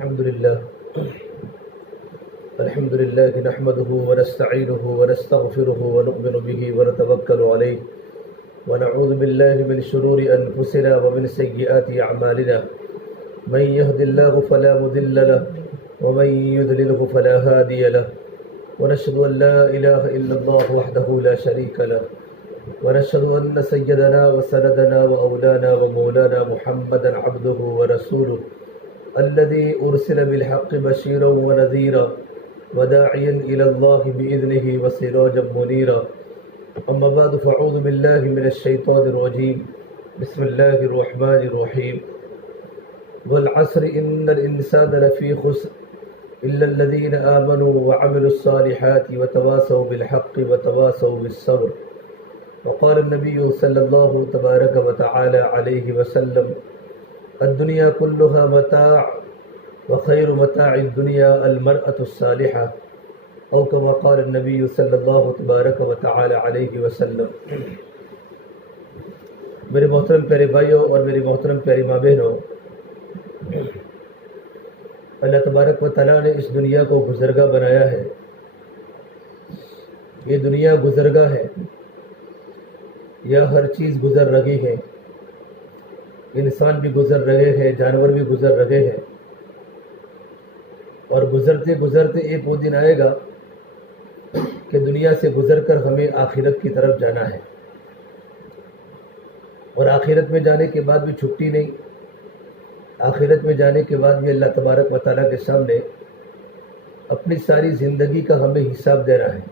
الحمد لله نحمده ونستعينه ونستغفره ونؤمن به ونتوكل عليه ونعوذ بالله من شرور أنفسنا ومن سيئات أعمالنا من يهد الله فلا مضل له ومن يضلله فلا هادي له ونشهد أن لا إله إلا الله وحده لا شريك له ونشهد أن سيدنا وسندنا وأولانا ومولانا محمدا عبده ورسوله الذي أرسل بالحق بشيرا ونذيرا وداعيا إلى الله بإذنه وسراجا منيرا أما بعد فأعوذ بالله من الشيطان الرجيم بسم الله الرحمن الرحيم والعصر إن الإنسان لفي خسر إلا الذين آمنوا وعملوا الصالحات وتواصوا بالحق وتواصوا بالصبر وقال النبي صلى الله تبارك وتعالى عليه وسلم الدنيا كلها متاع وخير متاع الدنيا المرأة الصالحة او كما قال النبی صلی اللہ تبارک و تعالی علیہ وسلم۔ میرے محترم پیارے بھائیوں اور میری محترم پیاری ماں بہنوں، اللہ تبارک و تعالی نے اس دنیا کو گزرگاہ بنایا ہے۔ یہ دنیا گزرگاہ ہے، یا ہر چیز گزر رہی ہے، انسان بھی گزر رہے ہیں، جانور بھی گزر رہے ہیں، اور گزرتے گزرتے ایک وہ دن آئے گا کہ دنیا سے گزر کر ہمیں آخرت کی طرف جانا ہے، اور آخرت میں جانے کے بعد بھی چھٹی نہیں۔ آخرت میں جانے کے بعد بھی اللہ تبارک و تعالیٰ کے سامنے اپنی ساری زندگی کا ہمیں حساب دینا ہے۔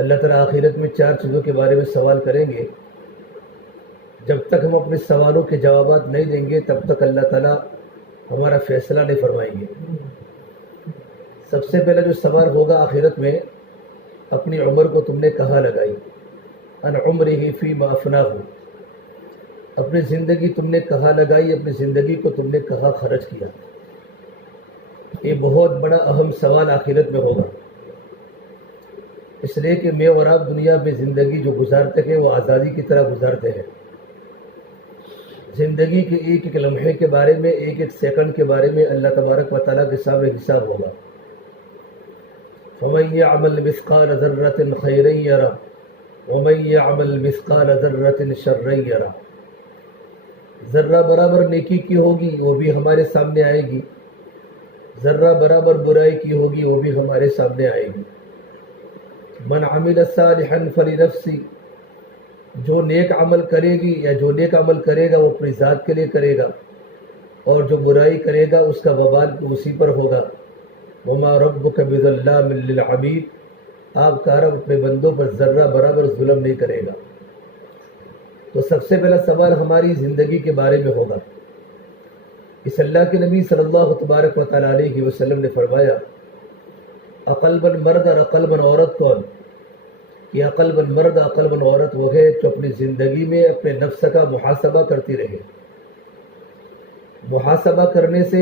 اللہ تعالیٰ آخرت میں 4 چیزوں کے بارے میں سوال کریں گے۔ جب تک ہم اپنے سوالوں کے جوابات نہیں دیں گے تب تک اللہ تعالیٰ ہمارا فیصلہ نہیں فرمائیں گے۔ سب سے پہلا جو سوال ہوگا آخرت میں، اپنی عمر کو تم نے کہاں لگائی؟ ان عمرہ فیما افناہ، اپنی زندگی تم نے کہاں لگائی، اپنی زندگی کو تم نے کہاں خرچ کیا؟ یہ بہت بڑا اہم سوال آخرت میں ہوگا، اس لیے کہ میں اور آپ دنیا میں زندگی جو گزارتے ہیں وہ آزادی کی طرح گزارتے ہیں۔ زندگی کے ایک ایک لمحے کے بارے میں، ایک ایک سیکنڈ کے بارے میں اللہ تبارک و تعالیٰ کے سامنے حساب ہوگا۔ فَمَن يَعْمَلْ مِثْقَالَ ذَرَّةٍ خَيْرًا يَرَهُ وَمَن يَعْمَلْ مِثْقَالَ ذَرَّةٍ شَرًّا يَرَهُ، ذرہ برابر نیکی کی ہوگی وہ بھی ہمارے سامنے آئے گی، ذرہ برابر برائی کی ہوگی وہ بھی ہمارے سامنے آئے گی۔ من عمل صالحا فلنفسه، جو نیک عمل کرے گی یا جو نیک عمل کرے گا وہ اپنی ذات کے لیے کرے گا، اور جو برائی کرے گا اس کا وبال اسی پر ہوگا۔ وما ربک بظلام للعبید، آپ کا رب اپنے بندوں پر ذرہ برابر ظلم نہیں کرے گا۔ تو سب سے پہلا سوال ہماری زندگی کے بارے میں ہوگا۔ اس اللہ کے نبی صلی اللہ تبارک و تعالی علیہ وسلم نے فرمایا، عقلمند مرد اور عقلمند عورت کون؟ کہ عقلمند مرد عقلمند عورت وہ ہے جو اپنی زندگی میں اپنے نفس کا محاسبہ کرتی رہے۔ محاسبہ کرنے سے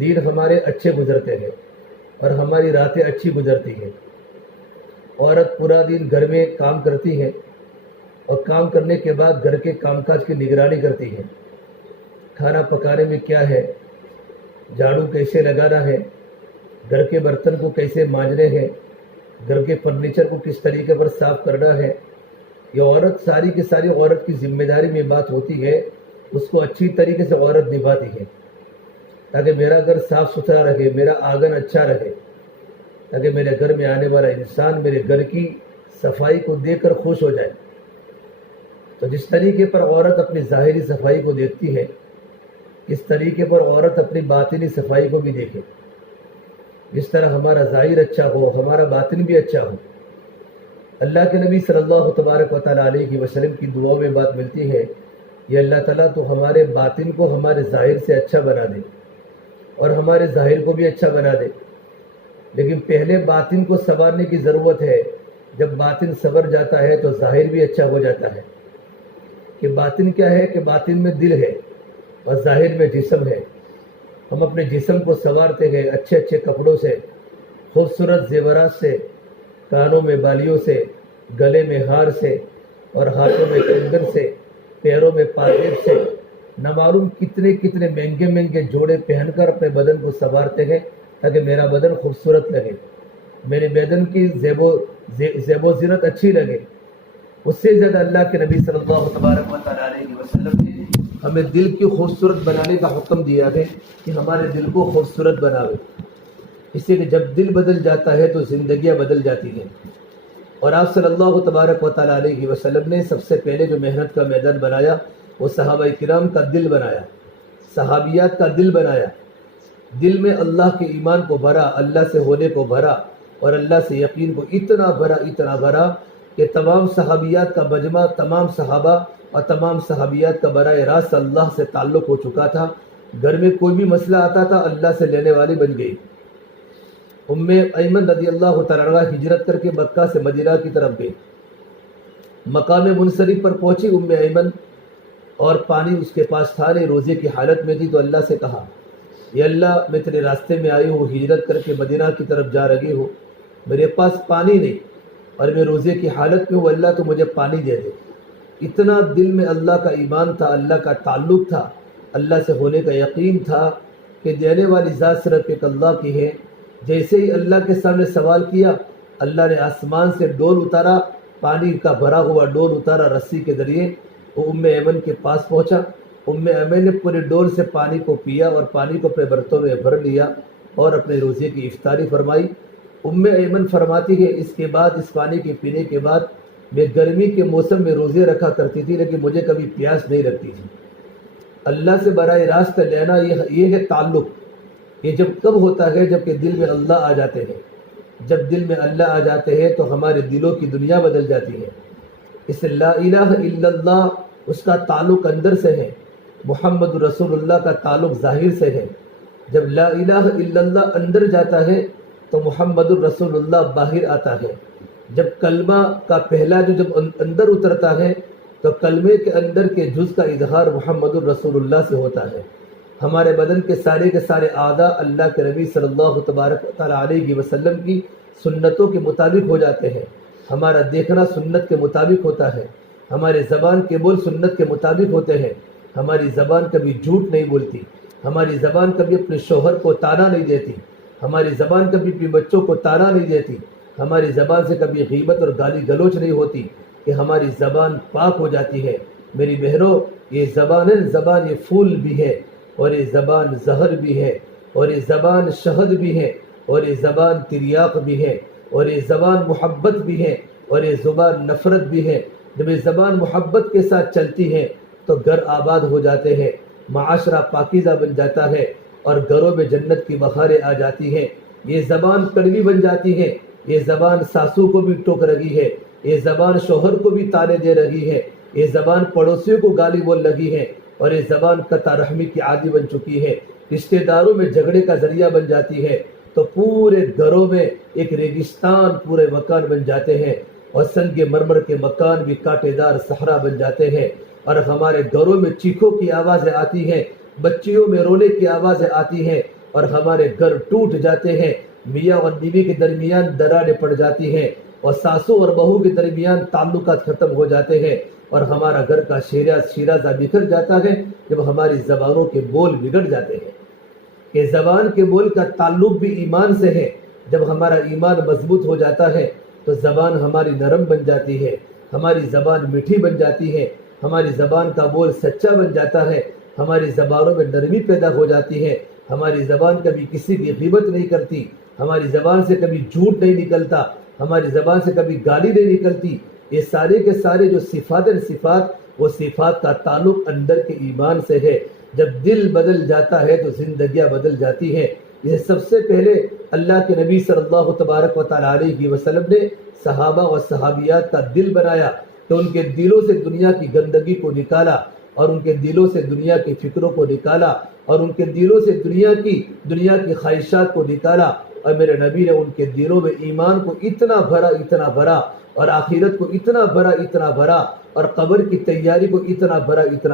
دن ہمارے اچھے گزرتے ہیں اور ہماری راتیں اچھی گزرتی ہیں۔ عورت پورا دن گھر میں کام کرتی ہے، اور کام کرنے کے بعد گھر کے کام کاج کی نگرانی کرتی ہے۔ کھانا پکانے میں کیا ہے، جھاڑو کیسے لگانا ہے، گھر کے برتن کو کیسے مانجنے ہیں، گھر کے فرنیچر کو کس طریقے پر صاف کرنا ہے، یہ عورت ساری کی ساری عورت کی ذمہ داری میں بات ہوتی ہے، اس کو اچھی طریقے سے عورت نبھاتی ہے، تاکہ میرا گھر صاف ستھرا رہے، میرا آنگن اچھا رہے، تاکہ میرے گھر میں آنے والا انسان میرے گھر کی صفائی کو دیکھ کر خوش ہو جائے۔ تو جس طریقے پر عورت اپنی ظاہری صفائی کو دیکھتی ہے، اس طریقے پر عورت اپنی باطنی صفائی کو بھی دیکھے۔ جس طرح ہمارا ظاہر اچھا ہو ہمارا باطن بھی اچھا ہو۔ اللہ کے نبی صلی اللہ تبارک و تعالیٰ علیہ وسلم کی دعاؤں میں بات ملتی ہے، یہ اللہ تعالیٰ تو ہمارے باطن کو ہمارے ظاہر سے اچھا بنا دے اور ہمارے ظاہر کو بھی اچھا بنا دے، لیکن پہلے باطن کو سنوارنے کی ضرورت ہے۔ جب باطن سنور جاتا ہے تو ظاہر بھی اچھا ہو جاتا ہے۔ کہ باطن کیا ہے؟ کہ باطن میں دل ہے اور ظاہر میں جسم ہے۔ ہم اپنے جسم کو سنوارتے ہیں اچھے اچھے کپڑوں سے، خوبصورت زیورات سے، کانوں میں بالیوں سے، گلے میں ہار سے، اور ہاتھوں میں کنگن سے، پیروں میں پاجیب سے، نہ معلوم کتنے کتنے مہنگے مہنگے جوڑے پہن کر اپنے بدن کو سنوارتے ہیں تاکہ میرا بدن خوبصورت لگے، میرے بدن کی زیب و زینت اچھی لگے۔ اس سے زیادہ اللہ کے نبی صلی اللہ تبارک و تعالیٰ علیہ وسلم نے ہمیں دل کی خوبصورت بنانے کا حکم دیا ہے کہ ہمارے دل کو خوبصورت بناوے، اس لیے کہ جب دل بدل جاتا ہے تو زندگیاں بدل جاتی ہیں۔ اور آپ صلی اللہ تبارک و تعالیٰ علیہ وسلم نے سب سے پہلے جو محنت کا میدان بنایا وہ صحابہ کرام کا دل بنایا، صحابیات کا دل بنایا۔ دل میں اللہ کے ایمان کو بھرا، اللہ سے ہونے کو بھرا، اور اللہ سے یقین کو اتنا بھرا کہ تمام صحابیات کا مجمع، تمام صحابہ اور تمام صحابیات کا براہ راست اللہ سے تعلق ہو چکا تھا۔ گھر میں کوئی بھی مسئلہ آتا تھا اللہ سے لینے والی بن گئی۔ ام ایمن رضی اللہ تعالیٰ عنہ ہجرت کر کے مکہ سے مدینہ کی طرف گئی۔ مقام منصرف پر پہنچی ام ایمن، اور پانی اس کے پاس تھا نہیں، روزے کی حالت میں تھی، تو اللہ سے کہا، یا اللہ میں تیرے راستے میں آئی ہوں، ہجرت کر کے مدینہ کی طرف جا رہی ہوں، میرے پاس پانی نہیں اور میں روزے کی حالت میں ہوں، اللہ تو مجھے پانی دے دے۔ اتنا دل میں اللہ کا ایمان تھا، اللہ کا تعلق تھا، اللہ سے ہونے کا یقین تھا کہ دینے والی ذات صرف ایک اللہ کی ہے۔ جیسے ہی اللہ کے سامنے سوال کیا، اللہ نے آسمان سے ڈول اتارا، پانی کا بھرا ہوا ڈول اتارا رسی کے ذریعے، وہ ام ایمن کے پاس پہنچا۔ ام ایمن نے پورے ڈول سے پانی کو پیا اور پانی کو اپنے برتنوں میں بھر لیا اور اپنے روزے کی افطاری فرمائی۔ ام ایمن فرماتی ہے اس کے بعد، اس پانی کے پینے کے بعد میں گرمی کے موسم میں روزے رکھا کرتی تھی، لیکن مجھے کبھی پیاس نہیں لگتی تھی۔ اللہ سے براہ راست لینا یہ ہے تعلق۔ یہ جب کب ہوتا ہے؟ جب کہ دل میں اللہ آ جاتے ہیں۔ جب دل میں اللہ آ جاتے ہیں تو ہمارے دلوں کی دنیا بدل جاتی ہے۔ اس لا الہ الا اللہ اس کا تعلق اندر سے ہے، محمد رسول اللہ کا تعلق ظاہر سے ہے۔ جب لا الہ الا اللہ اندر جاتا ہے تو محمد الرسول اللہ باہر آتا ہے۔ جب کلمہ کا پہلا جو جب اندر اترتا ہے تو کلمے کے اندر کے جز کا اظہار محمد الرسول اللہ سے ہوتا ہے۔ ہمارے بدن کے سارے اعضاء اللہ کے نبی صلی اللہ تبارک تعالیٰ علیہ وسلم کی سنتوں کے مطابق ہو جاتے ہیں۔ ہمارا دیکھنا سنت کے مطابق ہوتا ہے، ہمارے زبان کے بول سنت کے مطابق ہوتے ہیں۔ ہماری زبان کبھی جھوٹ نہیں بولتی، ہماری زبان کبھی اپنے شوہر کو طعنہ نہیں دیتی، ہماری زبان کبھی اپنے بچوں کو طعنہ نہیں دیتی، ہماری زبان سے کبھی غیبت اور گالی گلوچ نہیں ہوتی، کہ ہماری زبان پاک ہو جاتی ہے۔ میری بہنوں، یہ زبان ہے، زبان یہ پھول بھی ہے، اور یہ زبان زہر بھی ہے، اور یہ زبان شہد بھی ہے، اور یہ زبان تریاق بھی ہے، اور یہ زبان محبت بھی ہے، اور یہ زبان نفرت بھی ہے۔ جب یہ زبان محبت کے ساتھ چلتی ہے تو گھر آباد ہو جاتے ہیں، معاشرہ پاکیزہ بن جاتا ہے، اور گھروں میں جنت کی بہاریں آ جاتی ہیں۔ یہ زبان کڑوی بن جاتی ہے، یہ زبان ساسو کو بھی ٹوک رہی ہے، یہ زبان شوہر کو بھی طعنے دے رہی ہے، یہ زبان پڑوسیوں کو گالی بول رہی ہے، اور یہ زبان قطع رحمی کی عادی بن چکی ہے، رشتہ داروں میں جھگڑے کا ذریعہ بن جاتی ہے، تو پورے گھروں میں ایک ریگستان پورے مکان بن جاتے ہیں، اور سنگ مرمر کے مکان بھی کانٹے دار صحرا بن جاتے ہیں، اور ہمارے گھروں میں چیخوں کی آوازیں آتی ہیں، بچیوں میں رونے کی آوازیں آتی ہیں، اور ہمارے گھر ٹوٹ جاتے ہیں، میاں اور بیوی کے درمیان دراڑیں پڑ جاتی ہیں، اور ساسو اور بہو کے درمیان تعلقات ختم ہو جاتے ہیں، اور ہمارا گھر کا شیرازہ بکھر جاتا ہے جب ہماری زبانوں کے بول بگڑ جاتے ہیں۔ کہ زبان کے بول کا تعلق بھی ایمان سے ہے۔ جب ہمارا ایمان مضبوط ہو جاتا ہے تو زبان ہماری نرم بن جاتی ہے، ہماری زبان میٹھی بن جاتی ہے، ہماری زبان کا بول سچا بن جاتا ہے، ہماری زبانوں میں نرمی پیدا ہو جاتی ہے، ہماری زبان کبھی کسی کی غیبت نہیں کرتی، ہماری زبان سے کبھی جھوٹ نہیں نکلتا، ہماری زبان سے کبھی گالی نہیں نکلتی۔ یہ سارے کے سارے جو صفات وہ صفات کا تعلق اندر کے ایمان سے ہے۔ جب دل بدل جاتا ہے تو زندگیاں بدل جاتی ہیں۔ یہ سب سے پہلے اللہ کے نبی صلی اللہ تبارک و تعالیٰ علیہ وسلم نے صحابہ و صحابیات کا دل بنایا کہ ان کے دلوں سے دنیا کی گندگی کو نکالا اور ان کے دلوں سے دنیا کی فکروں کو نکالا اور ان کے دلوں سے دنیا کی خواہشات کو نکالا، اور میرے نبی نے ان کے دلوں میں ایمان کو اتنا بھرا اور آخرت کو اتنا بھرا اور قبر کی تیاری کو اتنا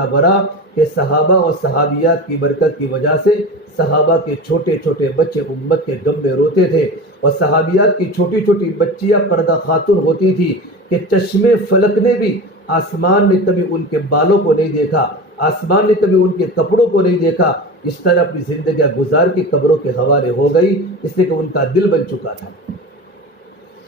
بھرا کہ صحابہ اور صحابیات کی برکت کی وجہ سے صحابہ کے چھوٹے چھوٹے بچے امت کے غم میں روتے تھے، اور صحابیات کی چھوٹی چھوٹی بچیاں پردہ خاتون ہوتی تھی کہ چشمے فلک نے بھی آسمان نے کبھی ان کے بالوں کو نہیں دیکھا، آسمان نے کبھی ان کے کپڑوں کو نہیں دیکھا، اس طرح اپنی زندگیاں گزار کے قبروں کے حوالے ہو گئی، اس لیے کہ ان کا دل بن چکا تھا۔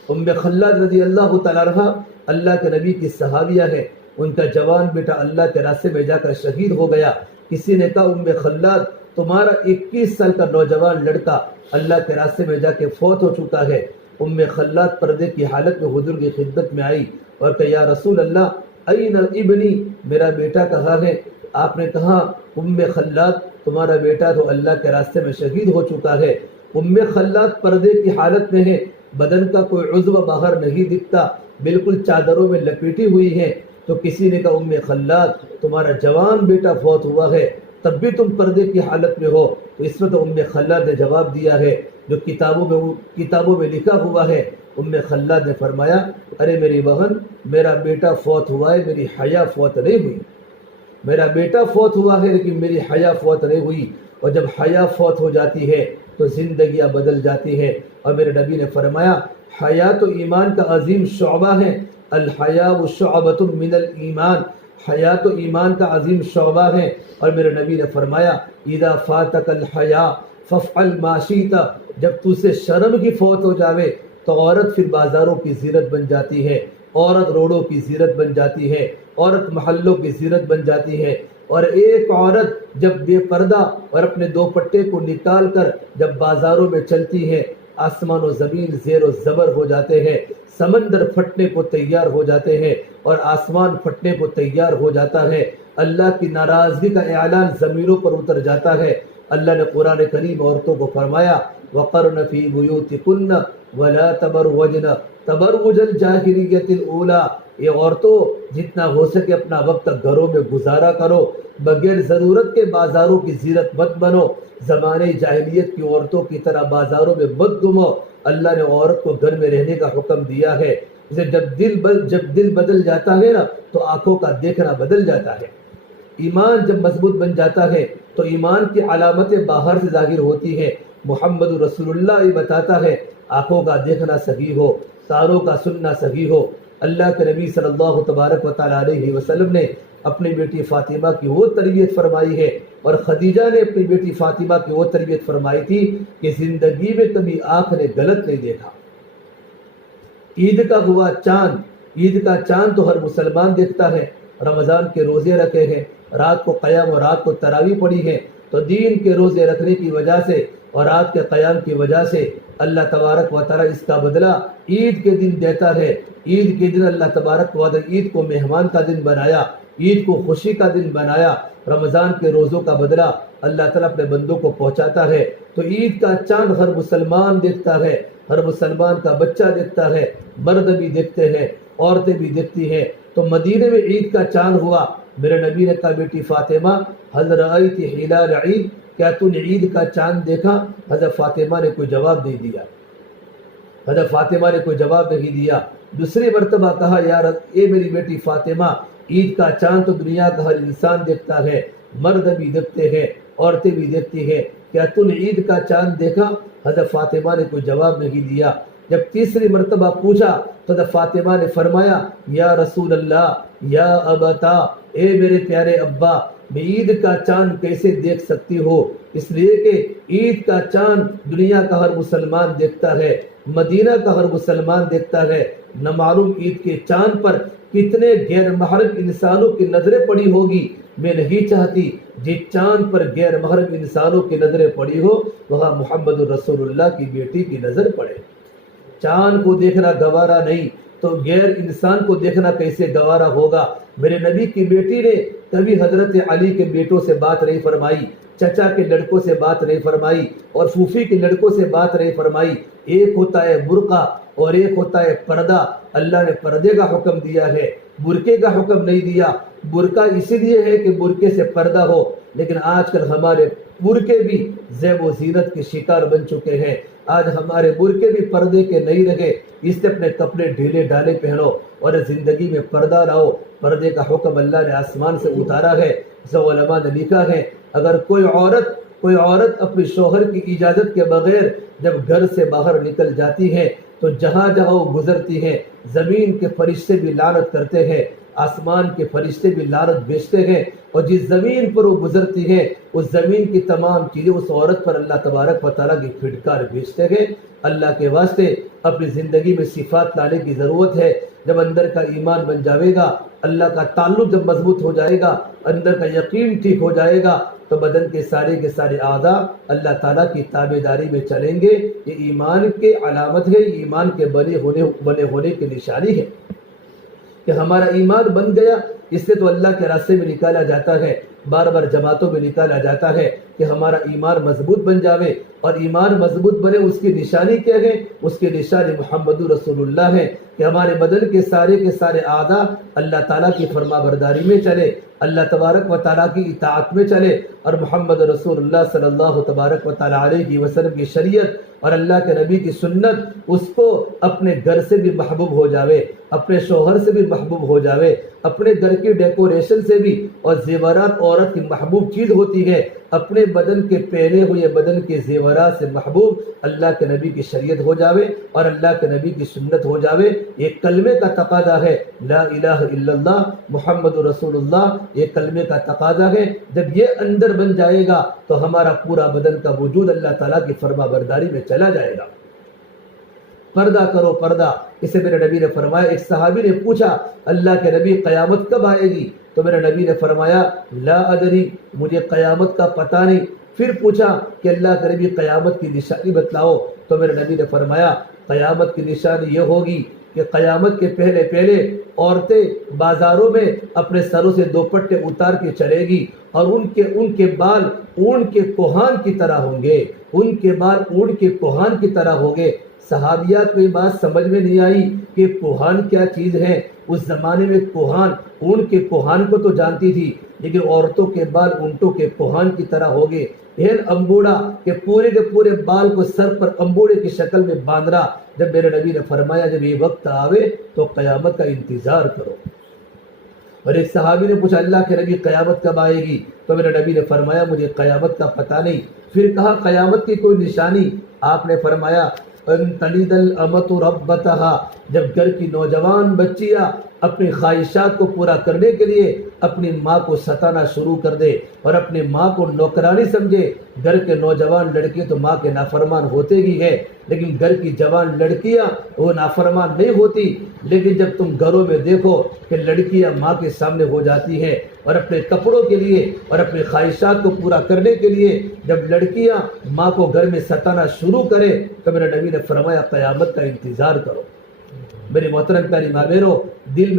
ام خلاد رضی اللہ تعالیٰ عنہا اللہ کے نبی کی صحابیہ ہے، ان کا جوان بیٹا اللہ کے راستے میں جا کر شہید ہو گیا۔ کسی نے کہا ام خلاد تمہارا 21 سال کا نوجوان لڑکا اللہ کے راستے میں جا کے فوت ہو چکا ہے۔ ام خلاد پردے کی حالت میں حضور کی خدمت میں آئی اور کہا یا رسول اللہ این ابنی، میرا بیٹا کہاں ہے؟ آپ نے کہا ام خلاد تمہارا بیٹا تو اللہ کے راستے میں شہید ہو چکا ہے۔ ام خلاد پردے کی حالت میں ہے، بدن کا کوئی عضو باہر نہیں دکھتا، بالکل چادروں میں لپیٹی ہوئی ہے۔ تو کسی نے کہا ام خلاد تمہارا جوان بیٹا فوت ہوا ہے، تب بھی تم پردے کی حالت میں ہو؟ تو اس میں تو ام خلاد نے جواب دیا ہے جو کتابوں میں لکھا ہوا ہے۔ ام خلاد نے فرمایا ارے میری بہن، میرا بیٹا فوت ہوا ہے، میری حیا فوت نہیں ہوئی۔ میرا بیٹا فوت ہوا ہے لیکن میری حیا فوت نہیں ہوئی، اور جب حیا فوت ہو جاتی ہے تو زندگیاں بدل جاتی ہے۔ اور میرے نبی نے فرمایا حیا تو ایمان کا عظیم شعبہ ہے، الحیاء شعبۃ من الایمان، حیا تو ایمان کا عظیم شعبہ ہے۔ اور میرے نبی نے فرمایا اذا فاتک الحیاء فافعل ما شئت، جب تو سے شرم کی فوت ہو جاوے تو عورت پھر بازاروں کی زینت بن جاتی ہے، عورت روڈوں کی زینت بن جاتی ہے، عورت محلوں کی زینت بن جاتی ہے۔ اور ایک عورت جب بے پردہ اور اپنے دوپٹے کو نکال کر جب بازاروں میں چلتی ہے، آسمان و زمین زیر و زبر ہو جاتے ہیں، سمندر پھٹنے کو تیار ہو جاتے ہیں اور آسمان پھٹنے کو تیار ہو جاتا ہے، اللہ کی ناراضگی کا اعلان زمینوں پر اتر جاتا ہے۔ اللہ نے قرآن کریم عورتوں کو فرمایا وَقَرْنَ فِي بُيُوتِكُنَّ وَلَا تَبَرْجُنَ تَبَرُّجَ الْجَاهِلِيَّةِ الْأُولَىٰ، یہ عورتوں جتنا ہو سکے اپنا وقت گھروں میں گزارا کرو، بغیر ضرورت کے بازاروں کی زینت مت بنو، زمانے جاہلیت کی عورتوں کی طرح بازاروں میں مت گھومو۔ اللہ نے عورت کو گھر میں رہنے کا حکم دیا ہے، اسے جب دل بدل جاتا ہے نا تو آنکھوں کا دیکھنا بدل جاتا ہے۔ ایمان جب مضبوط بن جاتا ہے تو ایمان کی علامتیں باہر سے ظاہر ہوتی ہیں۔ محمد رسول اللہ یہ بتاتا ہے آنکھوں کا دیکھنا صحیح ہو، کانوں کا سننا صحیح ہو۔ اللہ کے نبی صلی اللہ تبارک و تعالیٰ علیہ وسلم نے اپنی بیٹی فاطمہ کی وہ تربیت فرمائی ہے، اور خدیجہ نے اپنی بیٹی فاطمہ کی وہ تربیت فرمائی تھی کہ زندگی میں کبھی آنکھ نے غلط نہیں دیکھا۔ عید کا ہوا چاند، عید کا چاند تو ہر مسلمان دیکھتا ہے، رمضان کے روزے رکھے ہیں، رات کو قیام اور رات کو تراویح پڑھی ہے، تو دین کے روزے رکھنے کی وجہ سے اور رات کے قیام کی وجہ سے اللہ تبارک و تعالیٰ اس کا بدلہ عید کے دن دیتا ہے۔ عید کے دن اللہ تبارک و تعالیٰ عید کو مہمان کا دن بنایا، عید کو خوشی کا دن بنایا۔ رمضان کے روزوں کا بدلہ اللہ تعالیٰ اپنے بندوں کو پہنچاتا ہے۔ تو عید کا چاند ہر مسلمان دیکھتا ہے، ہر مسلمان کا بچہ دیکھتا ہے، مرد بھی دیکھتے ہیں، عورتیں بھی دیکھتی ہیں۔ تو مدینے میں عید کا چاند ہوا، میرے نبی نے کہا بیٹی فاطمہ هل رأیت ہلال عید، کیا تو نے عید کا چاند دیکھا؟ حضرت فاطمہ نے کوئی جواب نہیں دیا، حضرت فاطمہ نے کوئی جواب نہیں دیا۔ دوسری مرتبہ کہا اے میری بیٹی فاطمہ، عید کا چاند تو دنیا کا ہر انسان دیکھتا ہے، مرد بھی دیکھتے ہیں، عورتیں بھی دیکھتی ہیں، کیا تو نے عید کا چاند دیکھا؟ حضرت فاطمہ نے کوئی جواب نہیں دیا۔ جب تیسری مرتبہ پوچھا تو حضرت فاطمہ نے فرمایا یا رسول اللہ یا ابتا، اے میرے پیارے ابا، میں عید کا چاند کیسے دیکھ سکتی ہو؟ اس لیے کہ عید کا چاند دنیا کا ہر مسلمان دیکھتا ہے، مدینہ کا ہر مسلمان دیکھتا ہے، نہ معلوم عید کے چاند پر کتنے غیر محرم انسانوں کی نظریں پڑی ہوگی۔ میں نہیں چاہتی جس چاند پر غیر محرم انسانوں کی نظریں پڑی ہو وہاں محمد رسول اللہ کی بیٹی کی نظر پڑے۔ چاند کو دیکھنا گوارا نہیں تو غیر انسان کو دیکھنا کیسے گوارا ہوگا؟ میرے نبی کی بیٹی نے کبھی حضرت علی کے بیٹوں سے بات نہیں فرمائی، چچا کے لڑکوں سے بات نہیں فرمائی اور پھوپھی کے لڑکوں سے بات نہیں فرمائی. ایک ہوتا ہے برقع اور ایک ہوتا ہے پردہ. اللہ نے پردے کا حکم دیا ہے، برقعے کا حکم نہیں دیا. برقع اسی لیے ہے کہ برقعے سے پردہ ہو، لیکن آج کل ہمارے برقعے بھی زیب و زینت کے شکار بن چکے ہیں. آج ہمارے برقعے بھی پردے کے نہیں رہے. اس سے اپنے کپڑے ڈھیلے ڈھالے پہنو اور زندگی میں پردہ لاؤ. پردے کا حکم اللہ نے آسمان سے اتارا ہے. جو علماء نے لکھا ہے اگر کوئی عورت اپنے شوہر کی اجازت کے بغیر جب گھر سے باہر نکل جاتی ہے تو جہاں جہاں وہ گزرتی ہے زمین کے فرشتے بھی لعنت کرتے ہیں، آسمان کے فرشتے بھی لعنت بھیجتے ہیں، اور جس زمین پر وہ گزرتی ہے اس زمین کی تمام چیزیں اس عورت پر اللہ تبارک و تعالیٰ کی پھٹکار بھیجتے ہیں. اللہ کے واسطے اپنی زندگی میں صفات لانے کی ضرورت ہے. جب اندر کا ایمان بن جاوے گا، اللہ کا تعلق جب مضبوط ہو جائے گا، اندر کا یقین ٹھیک ہو جائے گا، تو بدن کے سارے اعضاء اللہ تعالیٰ کی تابعداری میں چلیں گے. یہ ایمان کے علامت ہے، یہ ایمان کے بنے ہونے کی نشانی ہے کہ ہمارا ایمان بن گیا. اس سے تو اللہ کے راستے میں نکالا جاتا ہے، بار بار جماعتوں میں نکالا جاتا ہے کہ ہمارا ایمان مضبوط بن جاوے. اور ایمان مضبوط بنے اس کی نشانی کیا ہے؟ اس کی نشانی محمد رسول اللہ ہے کہ ہمارے بدن کے سارے اعضاء اللہ تعالیٰ کی فرما برداری میں چلے، اللہ تبارک و تعالیٰ کی اطاعت میں چلے، اور محمد رسول اللہ صلی اللہ تبارک و تعالیٰ علیہ وسلم کی شریعت اور اللہ کے نبی کی سنت اس کو اپنے گھر سے بھی محبوب ہو جاوے، اپنے شوہر سے بھی محبوب ہو جاوے، اپنے گھر کی ڈیکوریشن سے بھی. اور زیورات عورت کی محبوب چیز ہوتی ہے، اپنے بدن کے پہنے ہوئے بدن کے زیورات سے محبوب اللہ کے نبی کی شریعت ہو جاوے اور اللہ کے نبی کی سنت ہو جاوے. یہ کلمے کا تقاضا ہے، لا الہ الا اللہ محمد رسول اللہ، یہ کلمے کا تقاضا ہے. جب یہ اندر بن جائے گا تو ہمارا پورا بدن کا وجود اللہ تعالیٰ کی فرما برداری میں چلا جائے گا. پردہ کرو پردہ. اسے میرے نبی نے فرمایا، ایک صحابی نے پوچھا اللہ کے نبی قیامت کب آئے گی؟ تو میرے نبی نے فرمایا لا ادری، مجھے قیامت کا پتہ نہیں. پھر پوچھا کہ اللہ کے نبی قیامت کی نشانی بتلاؤ. تو میرے نبی نے فرمایا قیامت کی نشانی یہ ہوگی کہ قیامت کے پہلے عورتیں بازاروں میں اپنے سروں سے دوپٹے اتار کے چلے گی اور ان کے بال اون کے کوہان کی طرح ہوں گے، ان کے بال اون کے کوہان کی طرح ہوں گے. صحابیات کو یہ بات سمجھ میں نہیں آئی کہ کوہان کیا چیز ہے. اس زمانے میں کوہان اون کے کوہان کو تو جانتی تھی، لیکن عورتوں کے بال اونٹوں کے کوہان کی طرح ہو گئے. امبوڑا کے پورے بال کو سر پر امبوڑے کی شکل میں باندھ رہا. جب میرے نبی نے فرمایا جب یہ وقت آوے تو قیامت کا انتظار کرو. اور ایک صحابی نے پوچھا اللہ کے نبی قیامت کب آئے گی؟ تو میرے نبی نے فرمایا مجھے قیامت کا پتہ نہیں. پھر کہا قیامت کی کوئی نشانی؟ آپ نے فرمایا ان تلد الامۃ ربتها، جب گھر کی نوجوان بچیاں اپنی خواہشات کو پورا کرنے کے لیے اپنی ماں کو ستانا شروع کر دے اور اپنی ماں کو نوکرانی سمجھے. گھر کے نوجوان لڑکے تو ماں کے نافرمان ہوتے ہی ہیں، لیکن گھر کی جوان لڑکیاں وہ نافرمان نہیں ہوتی. لیکن جب تم گھروں میں دیکھو کہ لڑکیاں ماں کے سامنے ہو جاتی ہیں اور اپنے کپڑوں کے لیے اور اپنی خواہشات کو پورا کرنے کے لیے جب لڑکیاں ماں کو گھر میں ستانا شروع کرے تو میرے نبی نے فرمایا قیامت کا انتظار کرو. میرے محترم پیاری ماں بہنوں، دل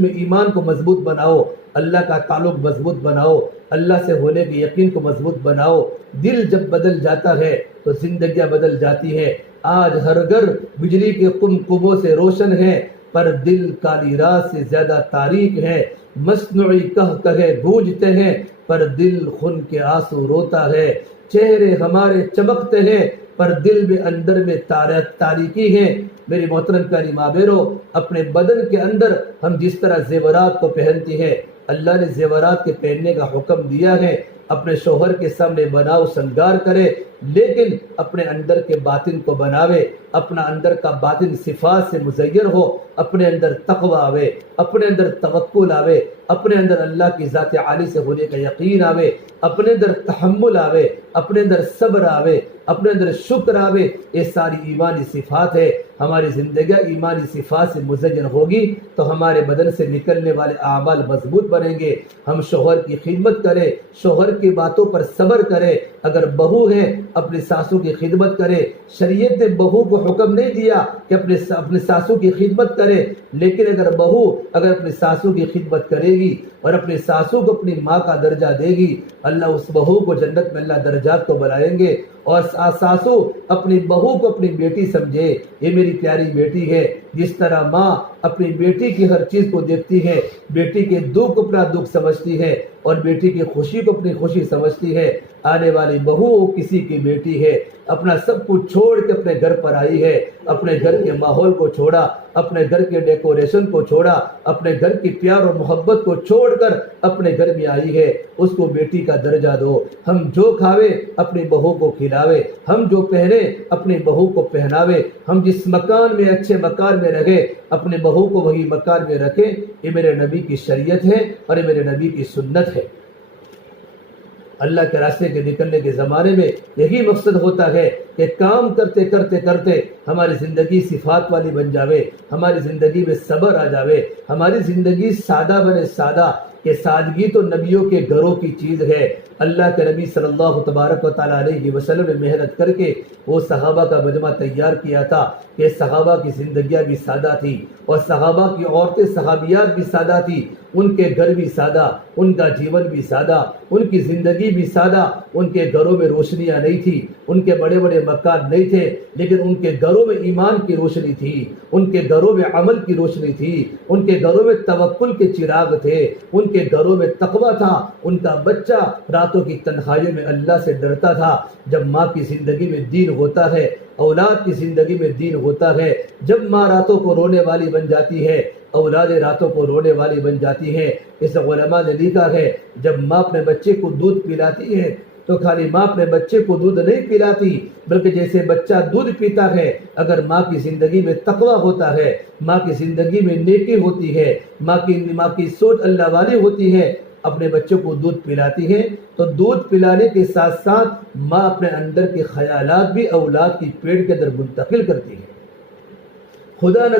میں ایمان کو مضبوط بناؤ، اللہ کا تعلق مضبوط بناؤ، اللہ سے ہونے کے یقین کو مضبوط بناؤ. دل جب بدل جاتا ہے تو زندگیاں بدل جاتی ہے. آج ہر گھر بجلی کے قمقموں سے روشن ہے پر دل کالی رات سے زیادہ تاریک ہے. مصنوعی کہے گونجتے ہیں پر دل خون کے آنسو روتا ہے. چہرے ہمارے چمکتے ہیں پر دل میں اندر میں تاریکی ہے. میری محترم پیاری ماں بہنوں، اپنے بدن کے اندر ہم جس طرح زیورات کو پہنتی ہے، اللہ نے زیورات کے پہننے کا حکم دیا ہے. اپنے شوہر کے سامنے بناؤ سنگار کرے، لیکن اپنے اندر کے باطن کو بناوے. اپنا اندر کا باطن صفات سے مزین ہو، اپنے اندر تقوی آوے، اپنے اندر توکل آوے، اپنے اندر اللہ کی ذات عالی سے ہونے کا یقین آوے، اپنے اندر تحمل آوے، اپنے اندر صبر آوے، اپنے اندر شکر آوے. یہ ساری ایمانی صفات ہے. ہماری زندگیاں ایمانی صفات سے مزین ہوگی تو ہمارے بدن سے نکلنے والے اعمال مضبوط بنیں گے. ہم شوہر کی خدمت کریں, شوہر کی باتوں پر صبر کریں. اگر بہو ہے اپنی ساسو کی خدمت کرے. شریعت نے بہو کو حکم نہیں دیا کہ اپنے ساسو کی خدمت کرے, لیکن اگر بہو اپنی ساسو کی خدمت کرے گی اور اپنی ساسو کو اپنی ماں کا درجہ دے گی, اللہ اس بہو کو جنت میں اللہ درجات کو بلائیں گے. اور ساسو اپنی بہو کو اپنی بیٹی سمجھے, یہ میری پیاری بیٹی ہے. جس طرح ماں اپنی بیٹی کی ہر چیز کو دیکھتی ہے, بیٹی کے دکھ کو اپنا دکھ سمجھتی ہے اور بیٹی کی خوشی کو اپنی خوشی سمجھتی ہے, آنے والی بہو کسی کی بیٹی ہے, اپنا سب کچھ چھوڑ کے اپنے گھر پر آئی ہے. اپنے گھر کے ماحول کو چھوڑا, اپنے گھر کے ڈیکوریشن کو چھوڑا, اپنے گھر کی پیار اور محبت کو چھوڑ کر اپنے گھر میں آئی ہے. اس کو بیٹی کا درجہ دو. ہم جو کھاوے اپنی بہو کو کھلاوے, ہم جو پہنے اپنی بہو کو پہناوے, ہم جس مکان میں اچھے مکان میں رہے اپنے بہو کو وہی مکان میں رکھے. یہ میرے نبی کی شریعت ہے اور یہ میرے نبی کی سنت ہے. اللہ کے راستے کے نکلنے کے زمانے میں یہی مقصد ہوتا ہے کہ کام کرتے کرتے کرتے ہماری زندگی صفات والی بن جاوے, ہماری زندگی میں صبر آ جاوے, ہماری زندگی سادہ بنے. سادہ کہ سادگی تو نبیوں کے گھروں کی چیز ہے. اللہ کے نبی صلی اللہ تبارک و تعالیٰ علیہ وسلم نے محنت کر کے وہ صحابہ کا مجمع تیار کیا تھا کہ صحابہ کی زندگیاں بھی سادہ تھی اور صحابہ کی عورتیں صحابیات بھی سادہ تھی. ان کے گھر بھی سادہ, ان کا جیون بھی سادہ, ان کی زندگی بھی سادہ. ان کے گھروں میں روشنیاں نہیں تھی, ان کے بڑے بڑے مکان نہیں تھے, لیکن ان کے گھروں میں ایمان کی روشنی تھی, ان کے گھروں میں عمل کی روشنی تھی, ان کے گھروں میں توکل کے چراغ تھے, ان کے گھروں میں تقویٰ تھا. ان کا بچہ راتوں کی تنہائیوں میں اللہ سے ڈرتا تھا. جب ماں کی زندگی میں دین ہوتا ہے, اولاد کی زندگی میں دین ہوتا ہے. جب ماں راتوں کو رونے والی بن جاتی ہے, اولاد راتوں کو رونے والی بن جاتی ہے. اس علماء نے لکھا ہے جب ماں اپنے بچے کو دودھ پلاتی ہے تو خالی ماں اپنے بچے کو دودھ نہیں پلاتی, بلکہ جیسے بچہ دودھ پیتا ہے, اگر ماں کی زندگی میں تقویٰ ہوتا ہے, ماں کی زندگی میں نیکی ہوتی ہے, ماں کی سوچ اللہ والی ہوتی ہے, اپنے بچوں کو دودھ پلاتی ہے, تو دودھ پلانے کے ساتھ ساتھ ماں اپنے اندر کے خیالات بھی اولاد کی پیٹ کے اندر منتقل کرتی ہے. خدا نہ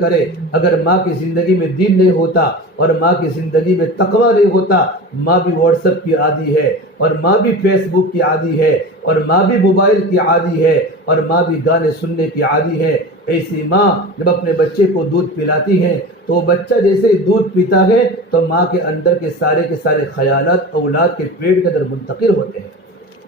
کرے اگر ماں کی زندگی میں دین نہیں ہوتا اور ماں کی زندگی میں تقویٰ نہیں ہوتا, ماں بھی واٹس ایپ کی عادی ہے اور ماں بھی فیس بک کی عادی ہے اور ماں بھی موبائل کی عادی ہے اور ماں بھی گانے سننے کی عادی ہے. ایسی ماں جب اپنے بچے کو دودھ پلاتی ہے تو بچہ جیسے ہی دودھ پیتا ہے تو ماں کے اندر کے سارے خیالات اولاد کے پیٹ کے اندر منتقل ہوتے ہیں.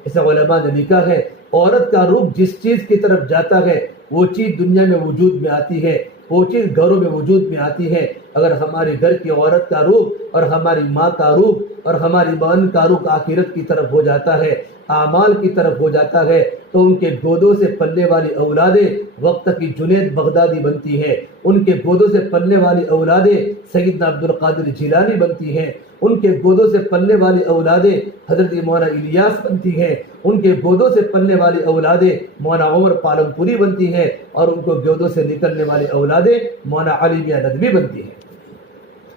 ایسا علماء نے لکھا ہے عورت کا روح جس چیز کی طرف جاتا ہے وہ چیز دنیا میں وجود میں آتی ہے, وہ چیز گھروں میں وجود میں آتی ہے. اگر ہمارے گھر کی عورت کا روح اور ہماری ماں کا روح اور ہماری بہن کا روح آخرت کی طرف ہو جاتا ہے, اعمال کی طرف ہو جاتا ہے, تو ان کے گودوں سے پلنے والی اولادیں وقت کی جنید بغدادی بنتی ہیں, ان کے گودوں سے پلنے والی اولادیں سیدنا عبد القادر جیلانی بنتی ہیں, ان کے گودوں سے پلنے والی اولادیں حضرت مولانا الیاس بنتی ہیں, ان کے گودوں سے پلنے والی اولادیں مولانا عمر پالنپوری بنتی ہیں, اور ان کو گودوں سے نکلنے والی اولادیں مولانا علی میاں ندوی بنتی ہیں.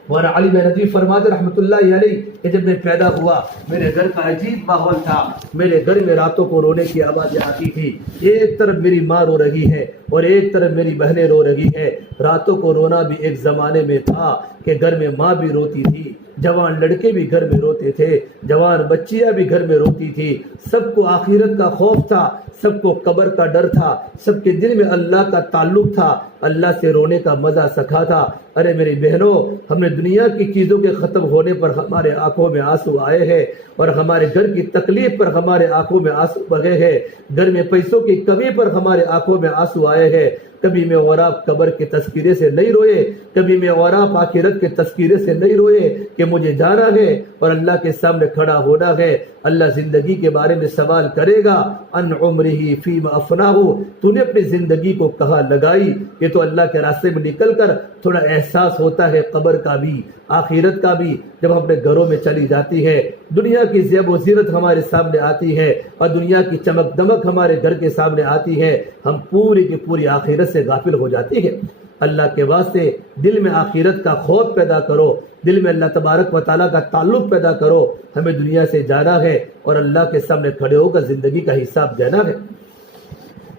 مولانا علی میاں ندوی فرماتے رحمۃ اللہ علیہ کہ جب میں پیدا ہوا میرے گھر کا عجیب ماحول تھا. میرے گھر میں راتوں کو رونے کی آوازیں آتی تھی. ایک طرف میری ماں رو رہی ہے اور ایک طرف میری بہنیں رو رہی ہیں. راتوں کو رونا بھی ایک زمانے میں تھا کہ گھر میں ماں بھی روتی تھی, جوان لڑکے بھی گھر میں روتے تھے, جوان بچیاں بھی گھر میں روتی تھی. سب کو آخرت کا خوف تھا, سب کو قبر کا ڈر تھا, سب کے دل میں اللہ کا تعلق تھا, اللہ سے رونے کا مزہ سکھا تھا. ارے میری بہنوں, ہم نے دنیا کی چیزوں کے ختم ہونے پر ہمارے آنکھوں میں آنسو آئے ہیں اور ہمارے گھر کی تکلیف پر ہمارے آنکھوں میں آنسو بہے ہیں, گھر میں پیسوں کی کمی پر ہمارے آنکھوں میں آنسو آئے ہیں. کبھی میں اور آپ قبر کے تذکرے سے نہیں روئے, کبھی میں اور آپ آخرت کے تذکرے سے نہیں روئے کہ مجھے جانا ہے اور اللہ کے سامنے کھڑا ہونا ہے. اللہ زندگی کے بارے میں سوال کرے گا, ان عمرہ فیما افناہ, تو نے اپنی زندگی کو کہاں لگائی. یہ تو اللہ کے راستے میں نکل کر تھوڑا احساس ہوتا ہے قبر کا بھی, آخرت کا بھی. جب ہم اپنے گھروں میں چلی جاتی ہے, دنیا کی زیب و زینت ہمارے سامنے آتی ہے اور دنیا کی چمک دمک ہمارے گھر کے سامنے آتی ہے, ہم پوری کی پوری آخرت سے غافل ہو جاتی ہے. اللہ کے واسطے دل میں آخرت کا خوف پیدا کرو, دل میں اللہ تبارک و تعالیٰ کا تعلق پیدا کرو. ہمیں دنیا سے جانا ہے اور اللہ کے سامنے کھڑے ہو کر زندگی کا حساب دینا ہے.